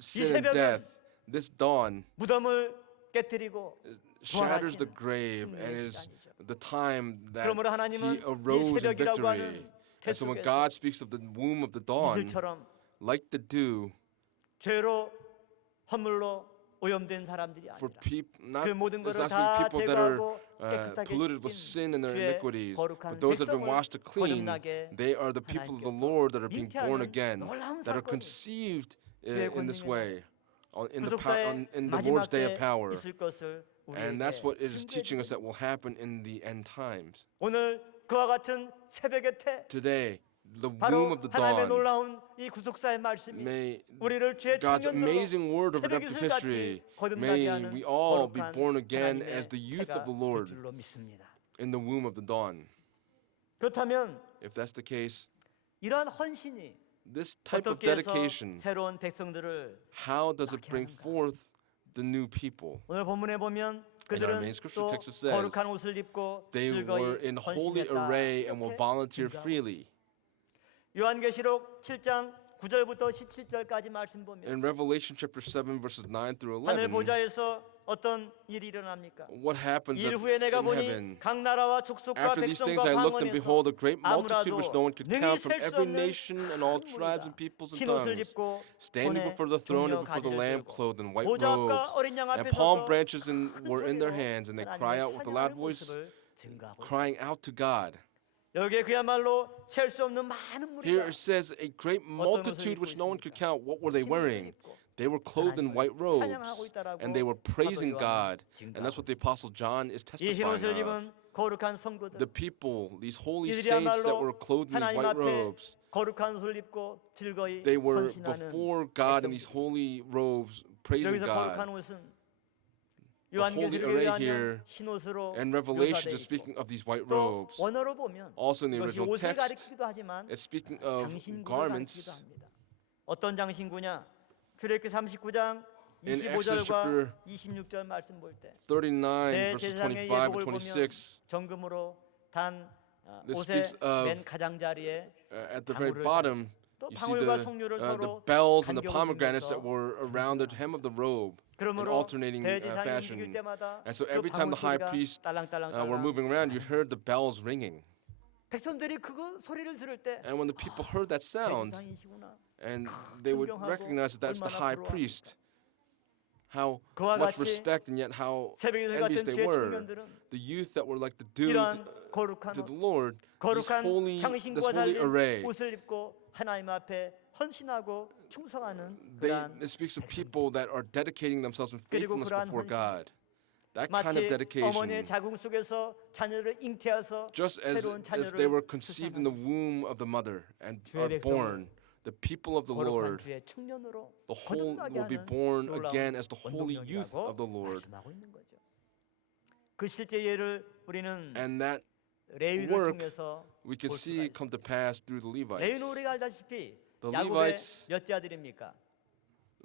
sin and 새벽은 death. This dawn 무덤을 깨뜨리고 shatters the 부활하시는 grave and 승리의 is 시간이죠. the time that 그러므로 하나님은 he 이 arose in 새벽이라고 victory. 하는 태 And so when 속에서 God speaks of the womb of the dawn, 이슬처럼 like the dew, 죄로 허물로 오염된 사람들이 for 아니라 people, not 그 모든 it's 것을 not 다 for people that are 제거하고 깨끗하게 polluted with 씻긴 sin and their 주의 iniquities, 거룩한 but those that have been 백성을 washed clean, 거듭나게 they are the people of the 하나님께서 Lord that are being born 잉태하는 again, 놀라운 that are 사건이 conceived 주의 in this 권능의 way, 구속사의 in the 마지막 Lord's day 때에 of power. 있을 것을 And that's 우리에게 what it is teaching us 증거해 that will happen in the end times. 오늘 그와 같은 새벽의 태 Today, the womb 바로 of the 하나님의 dawn, 놀라운 이 구속사의 말씀이 may 우리를 주의 God's 청년으로 amazing word of 새벽 redemptive 이슬같이 history, 거듭나게 may 하는 we all be 거룩한 born again 하나님의 as the youth 태가 of the 될 Lord 줄로 믿습니다. in the womb of the dawn. 그렇다면 If that's the case, 이러한 헌신이 this type of 어떻게 해서 dedication, 새로운 백성들을 how does it bring 낳게 하는가? forth the new people. 오늘 본문에 보면 In our 그들은 main scripture 또 text it says 거룩한 옷을 입고 They were 즐거이 in holy 헌신했다. array and will 이렇게 volunteer 증가하고 freely. 요한계시록 7장 9절부터 17절까지 말씀 보면 In Revelation chapter 7 verses 9 through 하늘 11, 보좌에서 어떤 일이 일어납니까? what happens 일 후에 내가 in 보니 heaven? 각 나라와 족속과 After these things 백성과 I looked and 방언에서 behold a great multitude which no one could 능히 count from 셀 수 every 없는 nation and all 큰 tribes and 무리가 peoples and 흰 옷을 tongues, 입고 standing 손에 before the throne and 종려 before the 가지를 Lamb 들고 clothed in white 보좌 앞과 robes, 어린 양 and 앞에 palm 서서 branches 큰 were in their 소리로 hands, and they cry 하나님을 out with a loud 찬양하는 voice, 모습을 증가하고 있습니다. crying out to God. 여기에 그야말로 셀 수 없는 많은 Here 무리가 it says a great multitude which no one could count. What were they 흰 옷을 wearing? 입고 They were clothed in white robes, and they were praising God. And that's what the Apostle John is 이 흰 옷을 testifying of. 입은 거룩한 성도들 The people, these holy saints that were 이들이야말로 clothed in these 하나님 white 앞에 robes, 거룩한 옷을 입고 즐거이 they were 헌신하는 before God in these 백성들. holy robes, praising 여기서 거룩한 God. 옷은 The holy 요한계시록에 array 의하면 here 흰 옷으로 and Revelation 묘사되어 is speaking 있고 of these white 또 robes. 원어로 보면 Also in the 이것이 original 옷을 text, 가리키기도 하지만 it's speaking of 장신구를 가리키기도 garments. 합니다. 어떤 장신구냐? 출애굽기 39장 In Exodus 25절과 chapter 26절 말씀 볼 때 39 verses 대제사장의 25 and 예복을 보면 26. 정금으로 단 This 옷의 speaks of, 맨 가장자리에 At the very 방울을 bottom, 또 you see 방울과 석류를 the 서로 bells and the 간격을 pomegranates that 두면서 were around the hem of the robe in 그러므로 alternating 대제사장이 움직일 fashion. 때마다 And so 그 every time the high 방울 priest 소리가 딸랑딸랑 were moving around, you heard the bells ringing. 백성들이 그거 소리를 들을 때 And when the people heard that sound, 대제사장이시구나. and they would 존경하고 recognize that that's the 얼마나 high 부러워합니까? priest, how 그와 much 같이 respect and yet how 새벽에 envious 같은 they 주의 were. 청년들은 The youth that were like the dew 이러한 거룩한 to 옷, the Lord, this 거룩한 holy, this 장신구와 holy 달린 array. 옷을 입고 하나님 앞에 헌신하고 충성하는 It speaks of people that are dedicating themselves in 그리고 faithfulness 그러한 before 헌신. God. That kind of 마치 dedication, 어머니의 자궁 속에서 자녀를 잉태해서 just as 새로운 if they were 자녀를 conceived in the womb of the mother and 주의 are 백성을 born, the people of the 거룩한 Lord, 주의 청년으로 the whole 거듭나게 will be 하는 born 놀라운 again as the holy youth 원동력이라고 of the Lord. 말씀하고 있는 거죠. 그 실제 예를 우리는 And that 레위를 work 통해서 we could 볼 see 수가 come to pass through the Levites. 레위는 우리가 알다시피 The 야곱의 Levites, 몇째 아들입니까?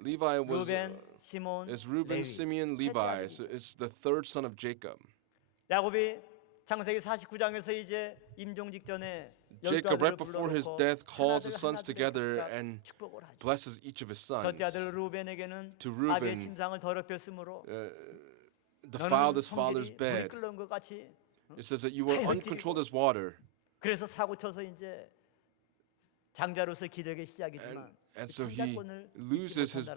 Levi was 루벤, 시몬, is Reuben, 레위. Simeon, 셋째 Levi. 아들이죠. So it's the third son of Jacob. 야곱이 창세기 49장에서 이제 임종 직전에 Jacob, right 아들을 before his 불러놓고 death, 한 calls 아들, his 한 sons 아들에게 together 각각 and 축복을 하죠. blesses each of his sons. 첫째 아들 루벤에게는 To 아비의 Reuben, 침상을 더럽혔으므로 defiled 너는 his father's 성질이 물이 bed. 끓는 것 같이 It says that you were 계속 uncontrolled as water. 그래서 사고 쳐서 이제 장자로서 기르기 시작이지만 And 그 so he 장자권을 loses his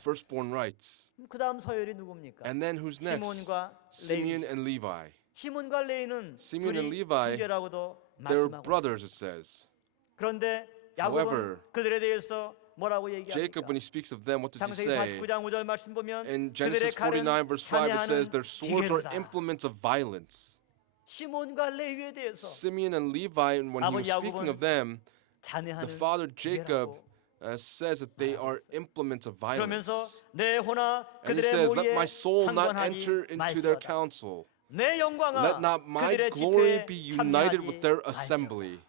firstborn rights. 그다음 서열이 누굽니까? And then who's next? 시몬과 Simeon 레위. and Levi. 시몬과 레위는 Simeon and 둘이 Levi, 형제라고도 They're 말씀하고 brothers, it says. 그런데 However, 야곱은 그들에 대해서 뭐라고 Jacob, 얘기합니까? when he speaks of them, what does he 창세기 say? 49장 5절 말씀 보면 In 그들의 Genesis 칼은 49, verse 5, it says, 잔해하는 their swords are 기계로다. implements of violence. 시몬과 레위에 대해서 Simeon and Levi, and when he was 아버지 speaking of 야곱은 them, the 잔해하는 father Jacob 기계라고 says that they are implements of violence. 그러면서 내 혼아 And he 그들의 says, let 모의에 my soul not enter 상관하지 into their 말지어다. council. 내 영광아 Let not my 그들의 glory 집회에 be united with their 참여하지 assembly. 말지어다.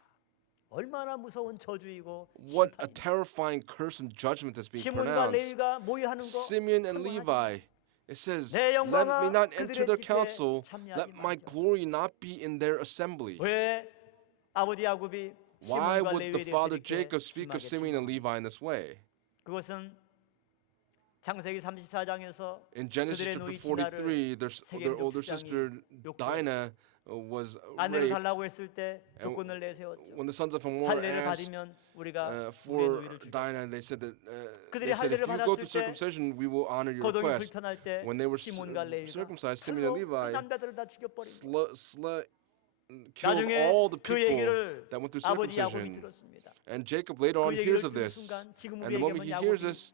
얼마나 무서운 저주이고 What a 심판이고. terrifying curse and judgment that's being 시몬과 pronounced. 레위가 모여하는 거 Simeon and 상관하지 Levi, it says, 내 let 영광아 me not enter 그들의 their 집회에 council, 참여하지 let my 말지어다. glory not be in their assembly. 왜 아버지 야곱이 Why 시몬과 would 레위에 the 대해서 father 이렇게 Jacob speak of 심하게 Simeon and 증거합니까? Levi in this way? 그것은 창세기 34장에서 In Genesis 그들의 chapter 누이 디나를 43, their older sister Dinah was 아내를 raped. 달라고 했을 때 조건을 내세웠죠. When the sons of Hamor 할례를 asked 받으면 우리가 우리의 for 누이를 주겠다. Dinah, they said that 그들이 if 할례를 you go 받았을 through 때 circumcision, we will honor your 고동이 request. 불편할 때 When they were 시몬과 레위가 circumcised, Simeon and 칼로 그 Levi 남자들을 다 죽여버린 killed 나중에 all the 그 people 얘기를 that went through 아버지 야곱이 circumcision. 들었습니다. And Jacob later on 그 hears 얘기를 of 듣는 this. 순간 지금 And the moment 우리 he 얘기하면 hears 야곱이 this,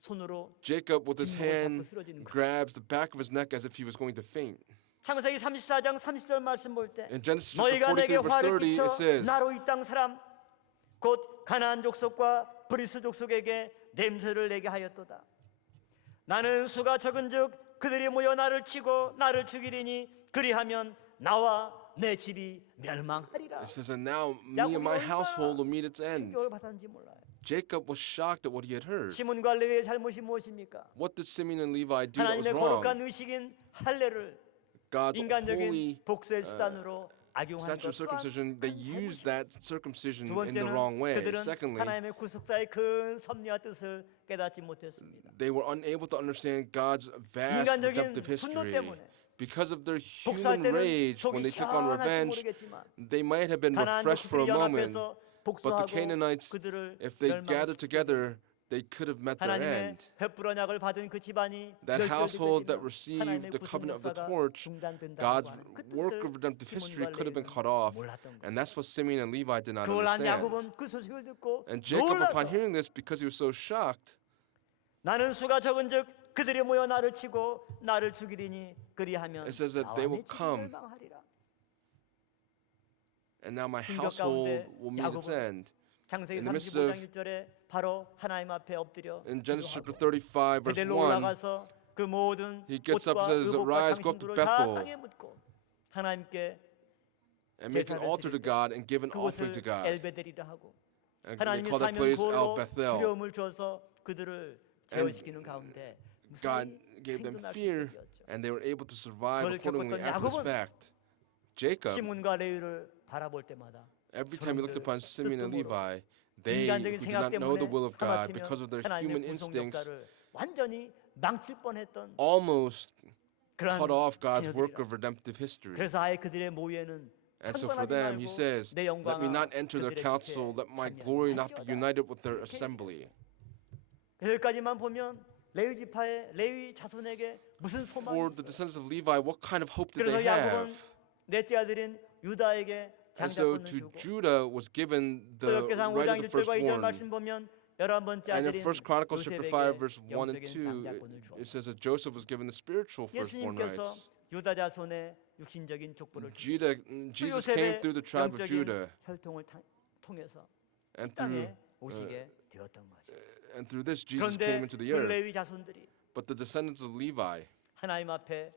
손으로 Jacob with his 뒷목을 잡고 hand 쓰러지는 거죠. grabs the back of his neck as if he was going to faint. 창세기 34장 30절 말씀 볼 때 In Genesis chapter 너희가 내게 43 verse 화를 30 끼쳐 it says, 나로 이 땅 사람 곧 가나안 족속과 브리스 족속에게 냄새를 내게 하였도다. 나는 수가 적은즉 그들이 모여 나를 치고 나를 죽이리니 그리하면 나와 내 집이 멸망하리라. it says, and now me and my household will meet its end. 충격을 받았는지 몰라요. Jacob was shocked at what he had heard. 시몬과 레위의 잘못이 무엇입니까? What did Simeon and Levi do that was 하나님의 wrong? 거룩한 의식인 할례를 God's 인간적인 holy 복수의 수단으로 악용한 statute of 것 또한 circumcision, they 큰 used 잘못이에요. that circumcision 두 in the 번째는 wrong way. 그들은 Secondly, 하나님의 구속사의 큰 섭리와 뜻을 깨닫지 못했습니다. they were unable to understand God's vast 인간적인 redemptive 분노 history. 때문에 Because of their 복수할 human 때는 rage, when 속이 they took on 시원할지 revenge, 모르겠지만 they might have been 가나안 refreshed for a 족속들이 moment, 연합해서 but the 복수하고 Canaanites, 그들을 if they gathered 멸망시키고 together, they could have met their 하나님의 end. 횃불 언약을 받은 그 집안이 That household that 멸절되지만 received 하나님의 the 구속 covenant of the 역사가 torch, 중단된다고 God's 하는 그 work 뜻을 of redemptive history 시몬과 could have been 레위는 cut off, 몰랐던 거예요. and that's what Simeon and Levi did not 그걸 안 understand. 야곱은 그 소식을 듣고 And Jacob, upon 놀라서 hearing this, because he was so shocked, 나는 수가 적은즉 그들이 모여 나를 치고 나를 죽이리니 그리하면 It says that they 나와 will 내 집이 come. 멸망하리라. and now my 충격 household 가운데 will meet its 야곱은 end. 창세기 In the midst 35장 of- 1절에 바로 하나님 앞에 엎드려 In Genesis chapter 기도하고 35, verse 베델로 1, 올라가서 그 모든 He gets up 옷과 and says, 의복과 "Arise, go up to 장신구를 다 Bethel." 땅에 묻고 하나님께 and make an 제사를 altar to 드릴 때 God and give an offering 그곳을 to God. 엘베델이라 하고 And they 하나님이 call that 사면 place El 그걸로 Bethel. 두려움을 줘서 그들을 제어시키는 가운데 God 무사히 gave them 생존할 수 fear, 있게 되었죠. and they were able to survive 그걸 accordingly 겪었던 after this 야곱은 fact. Jacob, 시몬과 레위를 바라볼 때마다 every time he looked upon Simeon and 뜻도 Levi, they 인간적인 who did 생각 not know the 때문에 will of God because of their human 하나님의 구속 instincts 역사를 완전히 망칠 뻔했던 almost 그런 cut off God's work 자녀들이라. of redemptive history. 그래서 아예 그들의 모예는 And so for 선권하지 them, he 말고 says, 내 let me 영광아 not enter their 그들의 council, 집회에 let my 참여하지 glory not be 말지어다. united with their 이렇게 assembly. 여기까지만 보면 레위 지파의 레위 자손에게 무슨 소망이 For the 있어요? descendants of Levi, what kind of hope did 그래서 they have? 야곱은 넷째 아들인 유다에게 And so 장자권을 to 주고 Judah was given 또 the 역계상 right 5장 of the 1절과 2절 firstborn. 말씀 보면 11번째 And in 아들인 1 Chronicles chapter 5, 요셉에게 verse 1 and 영적인 2, 장자권을 it 주었다. says that Joseph was given the spiritual firstborn 예수님께서 rights. 유다 자손의 육신적인 족보를 Judah, Jesus came 요셉의 through the tribe of 영적인 Judah, 혈통을 통해서 and through 땅에 오시게 되었던 거죠. and through this Jesus 그런데 came into the 그 earth. 레위 자손들이 But the descendants of Levi, 하나님 앞에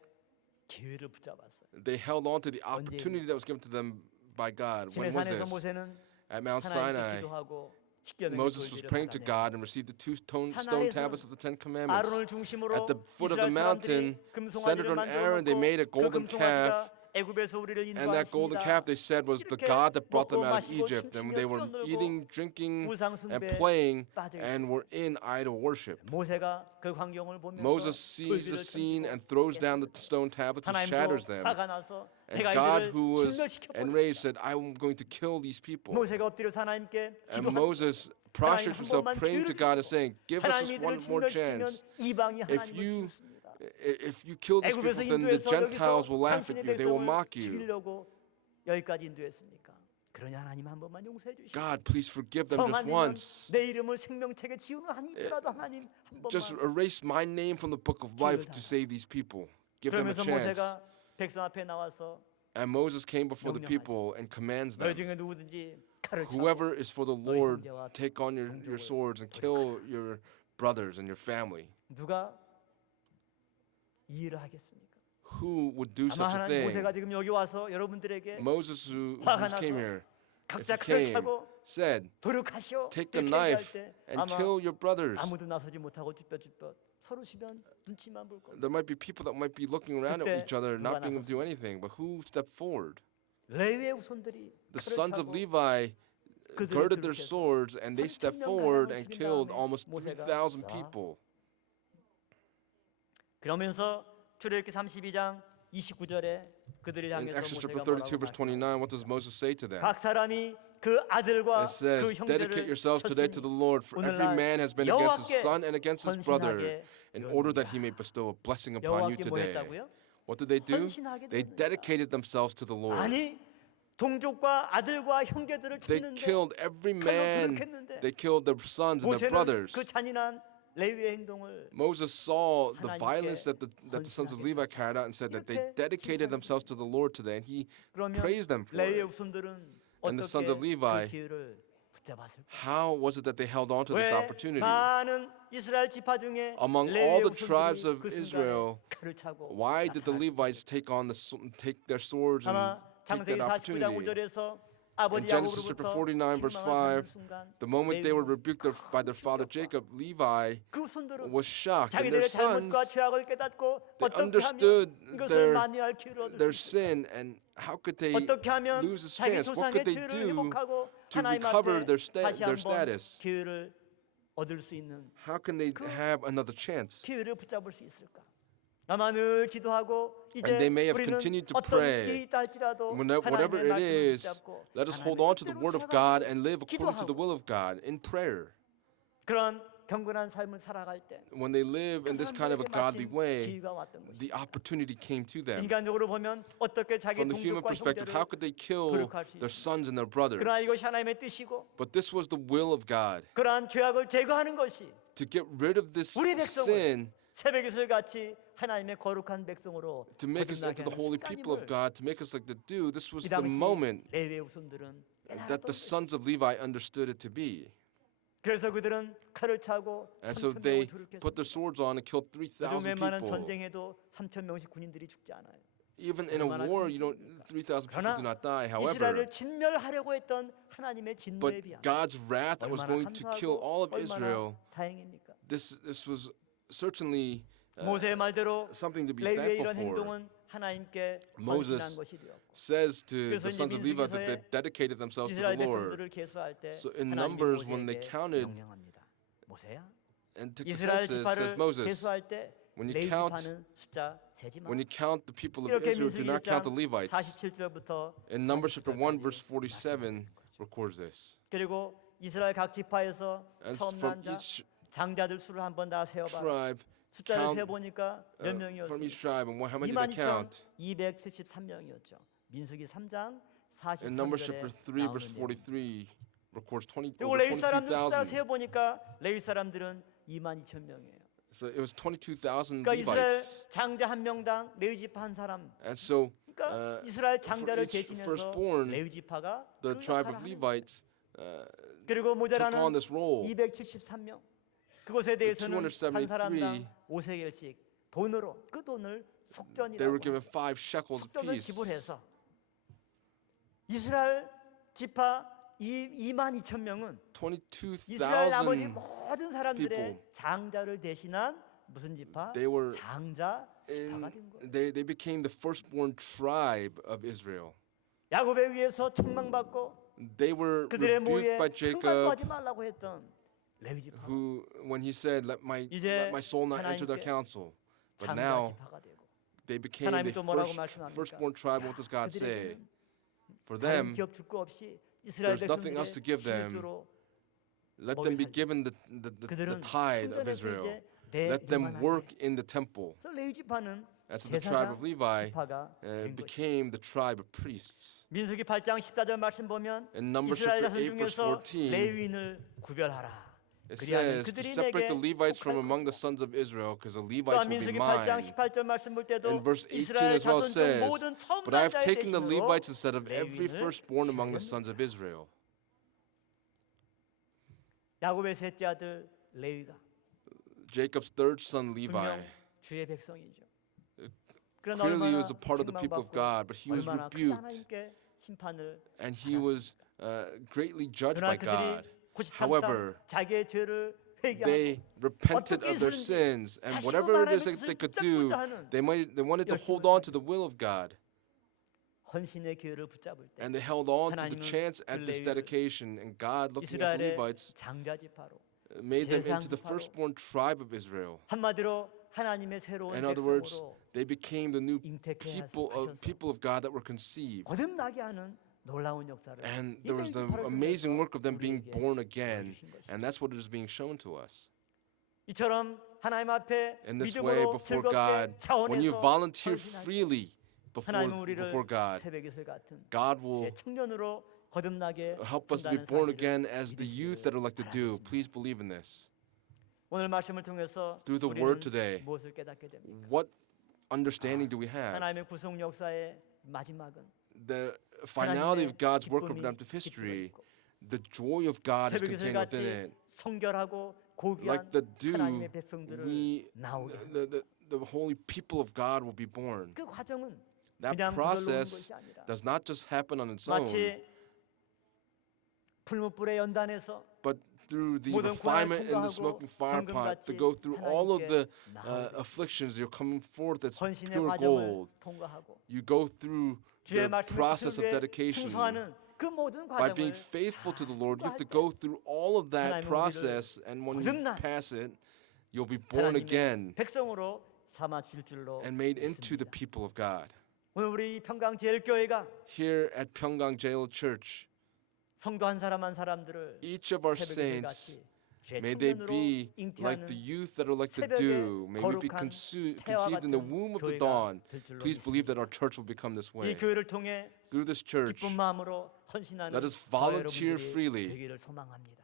기회를 붙잡았어요. they held on to the opportunity that was given to them by God. When was 시내산에서 this? 모세는 At Mount 하나님께 Sinai, 기도하고 십계명의 Moses was 돌지를 praying to 받아내고 God and received the two stone 산 tablets 아래에서는 of the Ten Commandments. 아론을 중심으로 At the foot of the 이스라엘 mountain, 사람들이 centered 금송아지를 on Aaron, they made a 만들어 놓고 그 golden calf. 금송아지가 애굽에서 우리를 And that golden calf, they said, was the God that brought them out of Egypt. And they were eating, drinking, and playing, and were in idol worship. 모세가 그 광경을 보면서 Moses sees the 돌지를 scene 던지고 and throws down the stone tablets and shatters 하나님도 them. 화가 나서 And 내가 God, 이들을 who was 진멸시켜버리겠다. enraged, said, I'm going to kill these people. 모세가 엎드려서 하나님께 And 기도하고 Moses prostrates himself, praying to God and saying, give us 하나님 just 이들을 one more 진멸시키면 chance. 이방이 If 하나님을 you 죽습니다. If you kill these people, 애굽에서 then the 인도해서 Gentiles 여기서 will laugh at 당신의 you. They will 백성을 mock you. 죽이려고 여기까지 인도했습니까? 그러냐 하나님 한 번만 용서해 주시고 God, please forgive them just 성하나님은 once. 내 이름을 생명책에 지우는 한이 있더라도 하나님 한 Just 번만. erase my name from the book of life to save these people. Give them a 그러면서 chance. 모세가 백성 앞에 나와서 And Moses came before the 명령하죠. people and commands 너희 them, 중에 누구든지 칼을 차고 whoever is for the 너희 Lord, 형제와 take on your 동족을 swords and kill your brothers and your family. 누가 이 일을 하겠습니까? Who would do 아마 such a 하나님 thing? 모세가 지금 여기 와서 여러분들에게 Moses, who 화가 came 나서 here, 각자 if he 칼을 came, 차고 said, 도륙하시오 take a 이렇게 knife 얘기할 때 and 아마 kill your brothers. 아무도 나서지 못하고 쭈뼛쭈뼛 서로 주변 눈치만 볼 겁니다. There might be people that might be looking around at 그때 each other, 누가 not being able to do 나섰습니까? anything. But who stepped forward? 레위의 후손들이 The 칼을 sons of 차고 Levi 그들을 girded their 들이켜서 swords and they stepped 3,000명 forward 가량을 and 죽인 killed 다음에 almost 모세가 3,000 자, people. 그러면서 출애굽기 32장 29절에 그들을 In 향해서 Exodus chapter 모세가 32, verse 뭐라고 29, what does Moses say to them? 각 사람이 그 아들과 It says, 그 dedicate 형제를 yourselves today to the Lord, for every 오늘날 man has been against his 여호와께 son and against his brother, 헌신하게 in order that 되었느니라. he may bestow a blessing upon you 여호와께 뭐 today. 했다고요? What did they do? 헌신하게 They 되었느니라. dedicated themselves to the Lord. 아니 동족과 아들과 형제들을 They 쳤는데 killed every 칼로 man. 도륙했는데 They killed their sons and their 모세는 brothers. 그 잔인한 레위의 행동을 Moses saw the 하나님께 violence that the sons of Levi carried out and said that they 이렇게 dedicated 칭찬합니다. themselves to the Lord today, and he 그러면 praised them for 레위의 it. 후손들은 And the sons 어떻게 of Levi, 그 기회를 붙잡았을까? How was it that they held on to this 왜 opportunity? 많은 이스라엘 지파 중에 Among 레위의 all the 후손들이 tribes of 그 순간에 Israel, 칼을 차고 Why did the 나타났을까? Levites take their swords 아마 and take 창세기 that 49장 opportunity? 5절에서 아버지 Genesis chapter 야곱으로부터 49 verse 책망을 받는 5, 순간 the moment they were 레위는 rebuked by their father Jacob, Levi 그 손들은 was shocked, and their 자기들의 sons, 잘못과 죄악을 깨닫고 they 어떻게 understood 하면 이것을 their 만회할 기회를 얻을 their 수 있을까? sin and how could they 어떻게 하면 lose this 자기 chance? What 조상의 could they 죄를 do 회복하고 to 하나님 recover 앞에 their 다시 their 한번 status? 기회를 얻을 수 있는 How can they have another chance? 기회를 붙잡을 수 있을까? 아마 늘 기도하고 이제 And they may have 우리는 continued to 어떤 pray. 일이 있다 할지라도 Whatever 하나님의 it 말씀을 is, 붙잡고 let us hold 하나님의 on to the 뜻대로 word of 살아가고 God and live according to the 기도하고 will of God in prayer. 그런 경건한 삶을 살아갈 때 When they live in this kind of a godly way, 기회가 왔던 것이 the opportunity came to them. 인간적으로 보면 어떻게 자기 From the human 동족과 perspective, how 형제를 could they kill 거룩할 수 their 있을까? sons and their brothers? 그러나 이것이 하나님의 뜻이고 But this was the will of God, 그러한 죄악을 제거하는 것이 to get rid of this 우리 백성을 sin, 새벽이슬 같이 하나님의 거룩한 백성으로 to make us into 거듭나게 the holy 하는 people of 순간임을 God, to make us like the dew. This was 이 the 당시 moment 레위의 후손들은 that the sons of Levi understood it to be. 그래서 그들은 칼을 차고 And so 3,000명을 they put 돌이켰습니다. their swords on and killed 요즘 3,000 웬만한 people. 전쟁에도 3,000명씩 군인들이 죽지 않아요. Even in a 얼마나 war, you don't, 힘듭니까? 3,000 people 그러나 do not die. However, 이스라엘을 진멸하려고 했던 하나님의 진노에 but 비하면 God's wrath that was 얼마나 going to kill all 감사하고 of Israel, 얼마나 다행입니까? this was certainly 모세의 말대로 something to be 레위의 이런 thankful for. 행동은 하나님께 Moses 헌신한 것이 되었고 Says to 그래서 the 이제 sons of Levi that they 민수기서에 dedicated themselves to 이스라엘 the Lord. 백성들을 계수할 때 So in 하나님이 Numbers, when they 모세에게 counted 명령합니다. 모세야, and took the 이스라엘 census, says 지파를 Moses, 계수할 때 when you 레위 count 지파는 숫자 세지 마. when you count the people of 이렇게 Israel, do 민수기 not count the 1장 Levites. 47절부터 In Numbers chapter 1, verse 47 47, records this. 그리고 이스라엘 각 지파에서 And 처음 from 난 자, each 장자들 수를 한번 다 세어봐라. tribe, 숫자를 count, 세보니까 몇 from 명이었어요? each tribe, and how many did they count? 22,273명이었죠. 민수기 3장 In Numbers 43절에 chapter 3, verse 나오는 내용. 43, records 20 그리고 over 레위 사람들 숫자를 22,000. 세어보니까 레위 사람들은 22,000명이에요. So it was 22,000 그러니까 이스라엘 Levites. 장자 한 명당 레위 지파 한 사람. And so 그러니까 이스라엘 for 장자를 each 대신해서 firstborn, 레위 지파가 the 그 tribe 역할을 of 하는 거예요. Levites 그리고 took 모자라는 on this role. 273명. 그것에 대해서는 한 273 사람당 5세겔씩 돈으로 그 돈을 They were 속전이라고 given 5 shekels 속전을 apiece. 지불해서 이스라엘 지파 22,000명은 이스라엘 나머지 22,000 모든 사람들의 people. 장자를 대신한 무슨 지파? They were 장자 in, 지파가 된 거예요. they became the firstborn tribe of Israel. 야곱에 의해서 책망받고 They were 그들의 rebuked 모에 by 청관도 Jacob, 하지 말라고 했던 레위 지파 who, when he said, "Let 이제 my soul not enter their 하나님께 council," but 장자 now 지파가 되고 they became 하나님이 the 또 뭐라고 말씀합니까? firstborn tribe. What does God say? 그들에게는 For 다른 them, 기업 줄 거 없이 이스라엘 there's nothing else to give 백성들의 them. 실주로 let them be 먹여 살리고. given the 그들은 tithe of 성전에서 Israel. 이제 내 Let them 일만 work 하게. in the temple. 그래서 레위 지파는 And so the tribe 제사장 of Levi 지파가 된 것이죠. became the tribe of priests. 민수기 8장 14절 말씀 보면 In Numbers 이스라엘 chapter 자손 8, verse 중에서 14, 레위인을 구별하라. it 그리하면 says to 그들이 separate the 내게 Levites from 속할 among the 것이다. sons of Israel, because the 또한 Levites will be 민수기 8장 mine. 18절 말씀 볼 때도 In verse 18 이스라엘 as well 자손 중 says, 모든 처음 But I have 난 자의 taken the 대신으로 Levites instead of every 레위인을 firstborn among the 주겠노라. sons of Israel. 야곱의 셋째 아들 레위가 Jacob's third son Levi. 분명 주의 백성이죠. 그러나 Clearly he 얼마나 was a part of the people of 책망받고 God, but he was 얼마나 큰 rebuked 하나님께 심판을 and he was greatly judged 그러나 by God. 그들이 고시탐탐 However, 자기의 죄를 회개하고 they repented 어떻게 of their 해서든지 sins, and 다시 whatever it is 하나님의 that they 뜻을 could do, 붙잡고자 하는 they wanted to hold 열심을 on to the will of God, 헌신의 기회를 붙잡을 때 and they held on to the 하나님은 chance 그 at this 레위를 dedication, and God, looking at the 이스라엘의 Levites, 장자 지파로 made them into the 제사장파로 firstborn tribe of Israel. 한마디로 하나님의 새로운 In other words, 백성으로 they became the new 잉태케 하셔서 people of God that were conceived. 거듭나게 하는 놀라운 역사를 And 이 there was the 레위 지파를 amazing 통해서 work of them being 우리에게 born again, 보여주신 것이죠. and that's what is being shown to us. 이처럼 하나님 앞에 In this way, 믿음으로 before 즐겁게 God, when you 차원에서 volunteer 헌신할 때 freely 하나님은 우리를 before God, 새벽이슬 같은 God will 새 청년으로 거듭나게 help us to be 한다는 born 사실을 again as the youth that are like the dew. 바라겠습니다. Please believe in this. 오늘 말씀을 통해서 Through the 우리는 word today, 무엇을 깨닫게 됩니까? what understanding do we have? 하나님의 구속 역사의 마지막은 The finality of God's work of 기쁨이 redemptive 깃들어 history, 있고 the joy of God is 새벽이슬 contained within 같이 it. 성결하고 고귀한 Like the dew, 하나님의 백성들을 we, 나오게 하는 the holy people of God will be born. 그 과정은 That 그냥 저절로 오는 process 것이 아니라 does not just happen on its own. 마치 풀무불의 연단에서 but through the 모든 고난을 refinement in the 통과하고 smoking fire pot, to 정금같이 go through all of the 나오게 afflictions, you're coming forth as 헌신의 pure 과정을 gold. 통과하고 You go through 주의 the 말씀을 process of 지키는 데 dedication. 충성하는 그 모든 By being 과정을 faithful to the Lord, you have to 때 go through all of that 하나님의 process, and when you 거듭난 pass it, you'll be born 하나님의 again 백성으로 삼아 줄 줄로 and made into the 믿습니다. people of God. 오늘 우리 평강제일교회가 Here at Pyeonggang Jail Church, 성도 한 사람 한 사람들을 each of our 새벽에 saints, 같이 죄 may they 청년으로 be like 잉태하는 the youth that are like the 새벽에 dew. May we be 거룩한 conceived in the 태와 womb of the 같은 dawn. 교회가 될 줄로 Please believe that 믿습니다. our church will become this 이 way. 교회를 통해 Through this church, 기쁜 마음으로 헌신하는 let us 저와 volunteer 여러분들이 freely 되기를 소망합니다.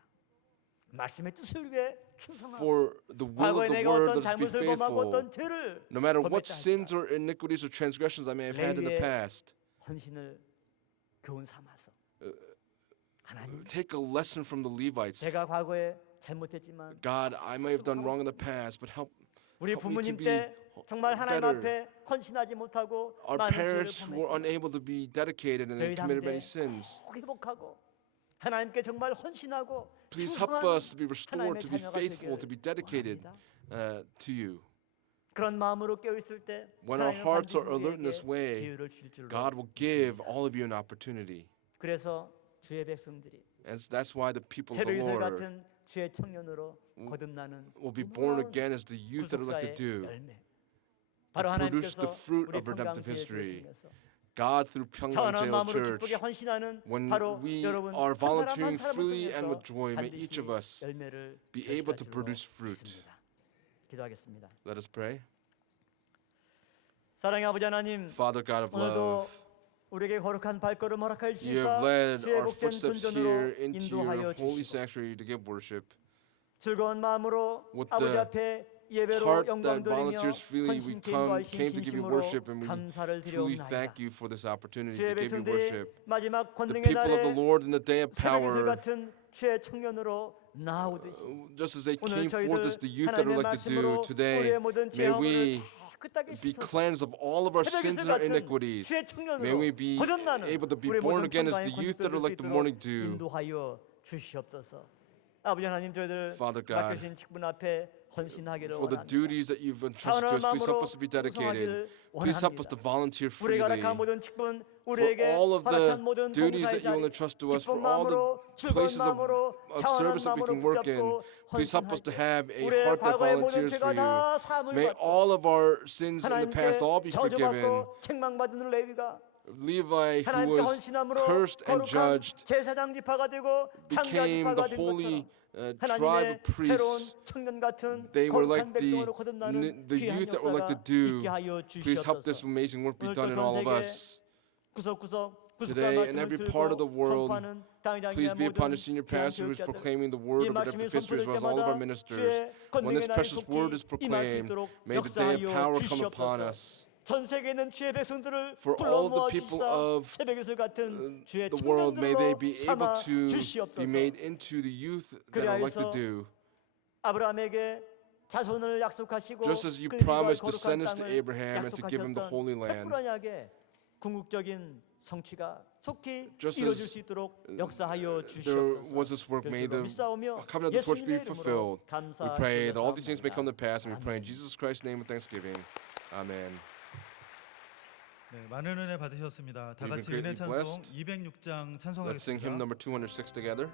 말씀의 뜻을 위해 충성하고 for the will 과거에 of the 내가 word. 어떤 Let us be 잘못을 범하고 faithful. 어떤 죄를 No matter what 범했다 sins 할지라도 or iniquities or transgressions I may have had in the 레위의 past, 헌신을 교훈 삼아서 하나님 take a lesson from the Levites. 제가 과거에 잘못했지만 God, I may have done wrong in the past, but help 우리 help me to 부모님 be 때 정말 하나님 better. 앞에 헌신하지 못하고 Our 많은 죄를 parents were 범했지만 unable to be dedicated and they 저희 committed 당대 many sins. 꼭 회복하고 하나님께 정말 헌신하고 Please help 충성하는 us to be restored, to be 자녀가 faithful, to be 되기를 dedicated 원합니다. to you. 그런 마음으로 깨어 있을 때 When our 하나님은 hearts are 반드시 alert in 우리에게 this way, 기회를 줄 줄로 God will give 믿습니다. all of you an opportunity. 그래서 주의 백성들이 And that's why the people of the 새벽이슬 Lord 같은 주의 청년으로 거듭나는 will be born 놀라운 again as the youth that are like the 구속사의 dew. 열매. 바로 produce the 하나님께서 fruit 우리 of redemptive 평강제일교회를 history. 통해서 God through Pyeonggang 자원한 Jail 마음으로 Church, 기쁘게 헌신하는 when 바로 we 여러분 are 한 사람 한 volunteering 사람을 freely and 통해서 with joy, may 반드시 each of us 열매를 be able to 결실할 줄로 produce fruit. 믿습니다. 기도하겠습니다. Let us pray. 사랑의 아버지 하나님, Father God of 오늘도 love, 우리에게 거룩한 발걸음 허락하여 you 주시사 have led 주의 our 복된 footsteps 존전으로 here into 인도하여 your holy 주시고 sanctuary to give worship. 즐거운 마음으로 With 아버지 the 앞에 예배로 heart 영광 that 돌리며 volunteers freely, we 헌신 기도하신 came to give you 진심으로 worship, and we 감사를 truly 드려옵나이다. thank you for this opportunity 주의 to give you 백성들이 worship. 마지막 The 권능의 people of the 날에 Lord in the day of 새벽이슬 power, 같은 주의 청년으로 나오듯이 just as they 오늘 came forth as 저희들 the youth that are 하나님의 like the dew, 말씀으로 today 우리의 모든 may we 죄악을 깨끗하게 be 씻어서 cleansed of all of our sins 새벽이슬 and our 같은 iniquities. 주의 May we 청년으로 be 거듭나는 able to be 우리 born 모든 again as 평강의 the youth that 권속들을 are like the morning dew. 인도하여 주시옵소서. 아버지 하나님 저희들 Father God, 맡겨주신 직분 앞에 헌신하기를 for the 원합니다. duties that you've entrusted to us, please help us to be dedicated. Please help us to volunteer freely. 우리가 허락한 모든 직분, For 우리에게 all of the 허락한 모든 duties 봉사의 that you will 자리, entrust to us, 기쁜 for all the 마음으로 즐거운 places of 마음으로 차원한 service that we 마음으로 can work in, 붙잡고 please help us to 헌신할 때 have a 우리의 heart that 과거의 모든 volunteers 죄가 for you. 다 사함을 May 받고 all of our sins in the 하나님께 past all be forgiven. 저주받고 책망받은 레위가 Levi, who 하나님께 was 헌신함으로 cursed and 거룩한 judged, 제사장 지파가 되고 창자 became 지파가 the 된 holy 것처럼 tribe 하나님의 of 새로운 priests. 청년 같은 They were 거룩한 like 백성으로 the 거듭나는 youth 귀한 that were like the 역사가 dew. 있게 하여 Please help this 주시옵소서. amazing work be 오늘 또 done in 전 all of 세계 us. 구석구석 Today, in every part of the world, please be upon the 모든 senior 귀한 pastors 교육자들 proclaiming the word 이 of 말씀이 redemptive history as well as all of 선포될 our 때마다 ministers. 주의 When this 권능의 날이 precious word 속히 is 임할 수 proclaimed, 있도록 may the day of 역사하여 power come upon 주시옵소서. us. 전 세계에 있는 주의 백성들을 For 불러 all the 모아 people 주시사 of 새벽이슬 같은 주의 the world, may they 청년들로 be able 삼아 to be 주시옵소서. made into the youth that are like the 그리하여서 dew. 아브라함에게 자손을 약속하시고 Just as you 그 이름과 promised 거룩한 descendants to 땅을 Abraham and to give him the 약속하셨던 Holy Land. 햇불 언약의 궁극적인 성취가 속히 Just 이루어질 as 수 있도록 역사하여 There was 주시옵소서. this work made, 별도로 the 믿사오며 covenant of the torch be 예수님의 fulfilled. 이름으로 We pray that all these things may come to 감사드리옵나이다. pass, and we pray in 아멘. Jesus Christ's name with thanksgiving. Amen. 네, 많은 은혜 받으셨습니다. 다 We've been 같이 은혜 greatly 찬송 blessed. 206장 Let's sing hymn 찬송하겠습니다. number 206 together.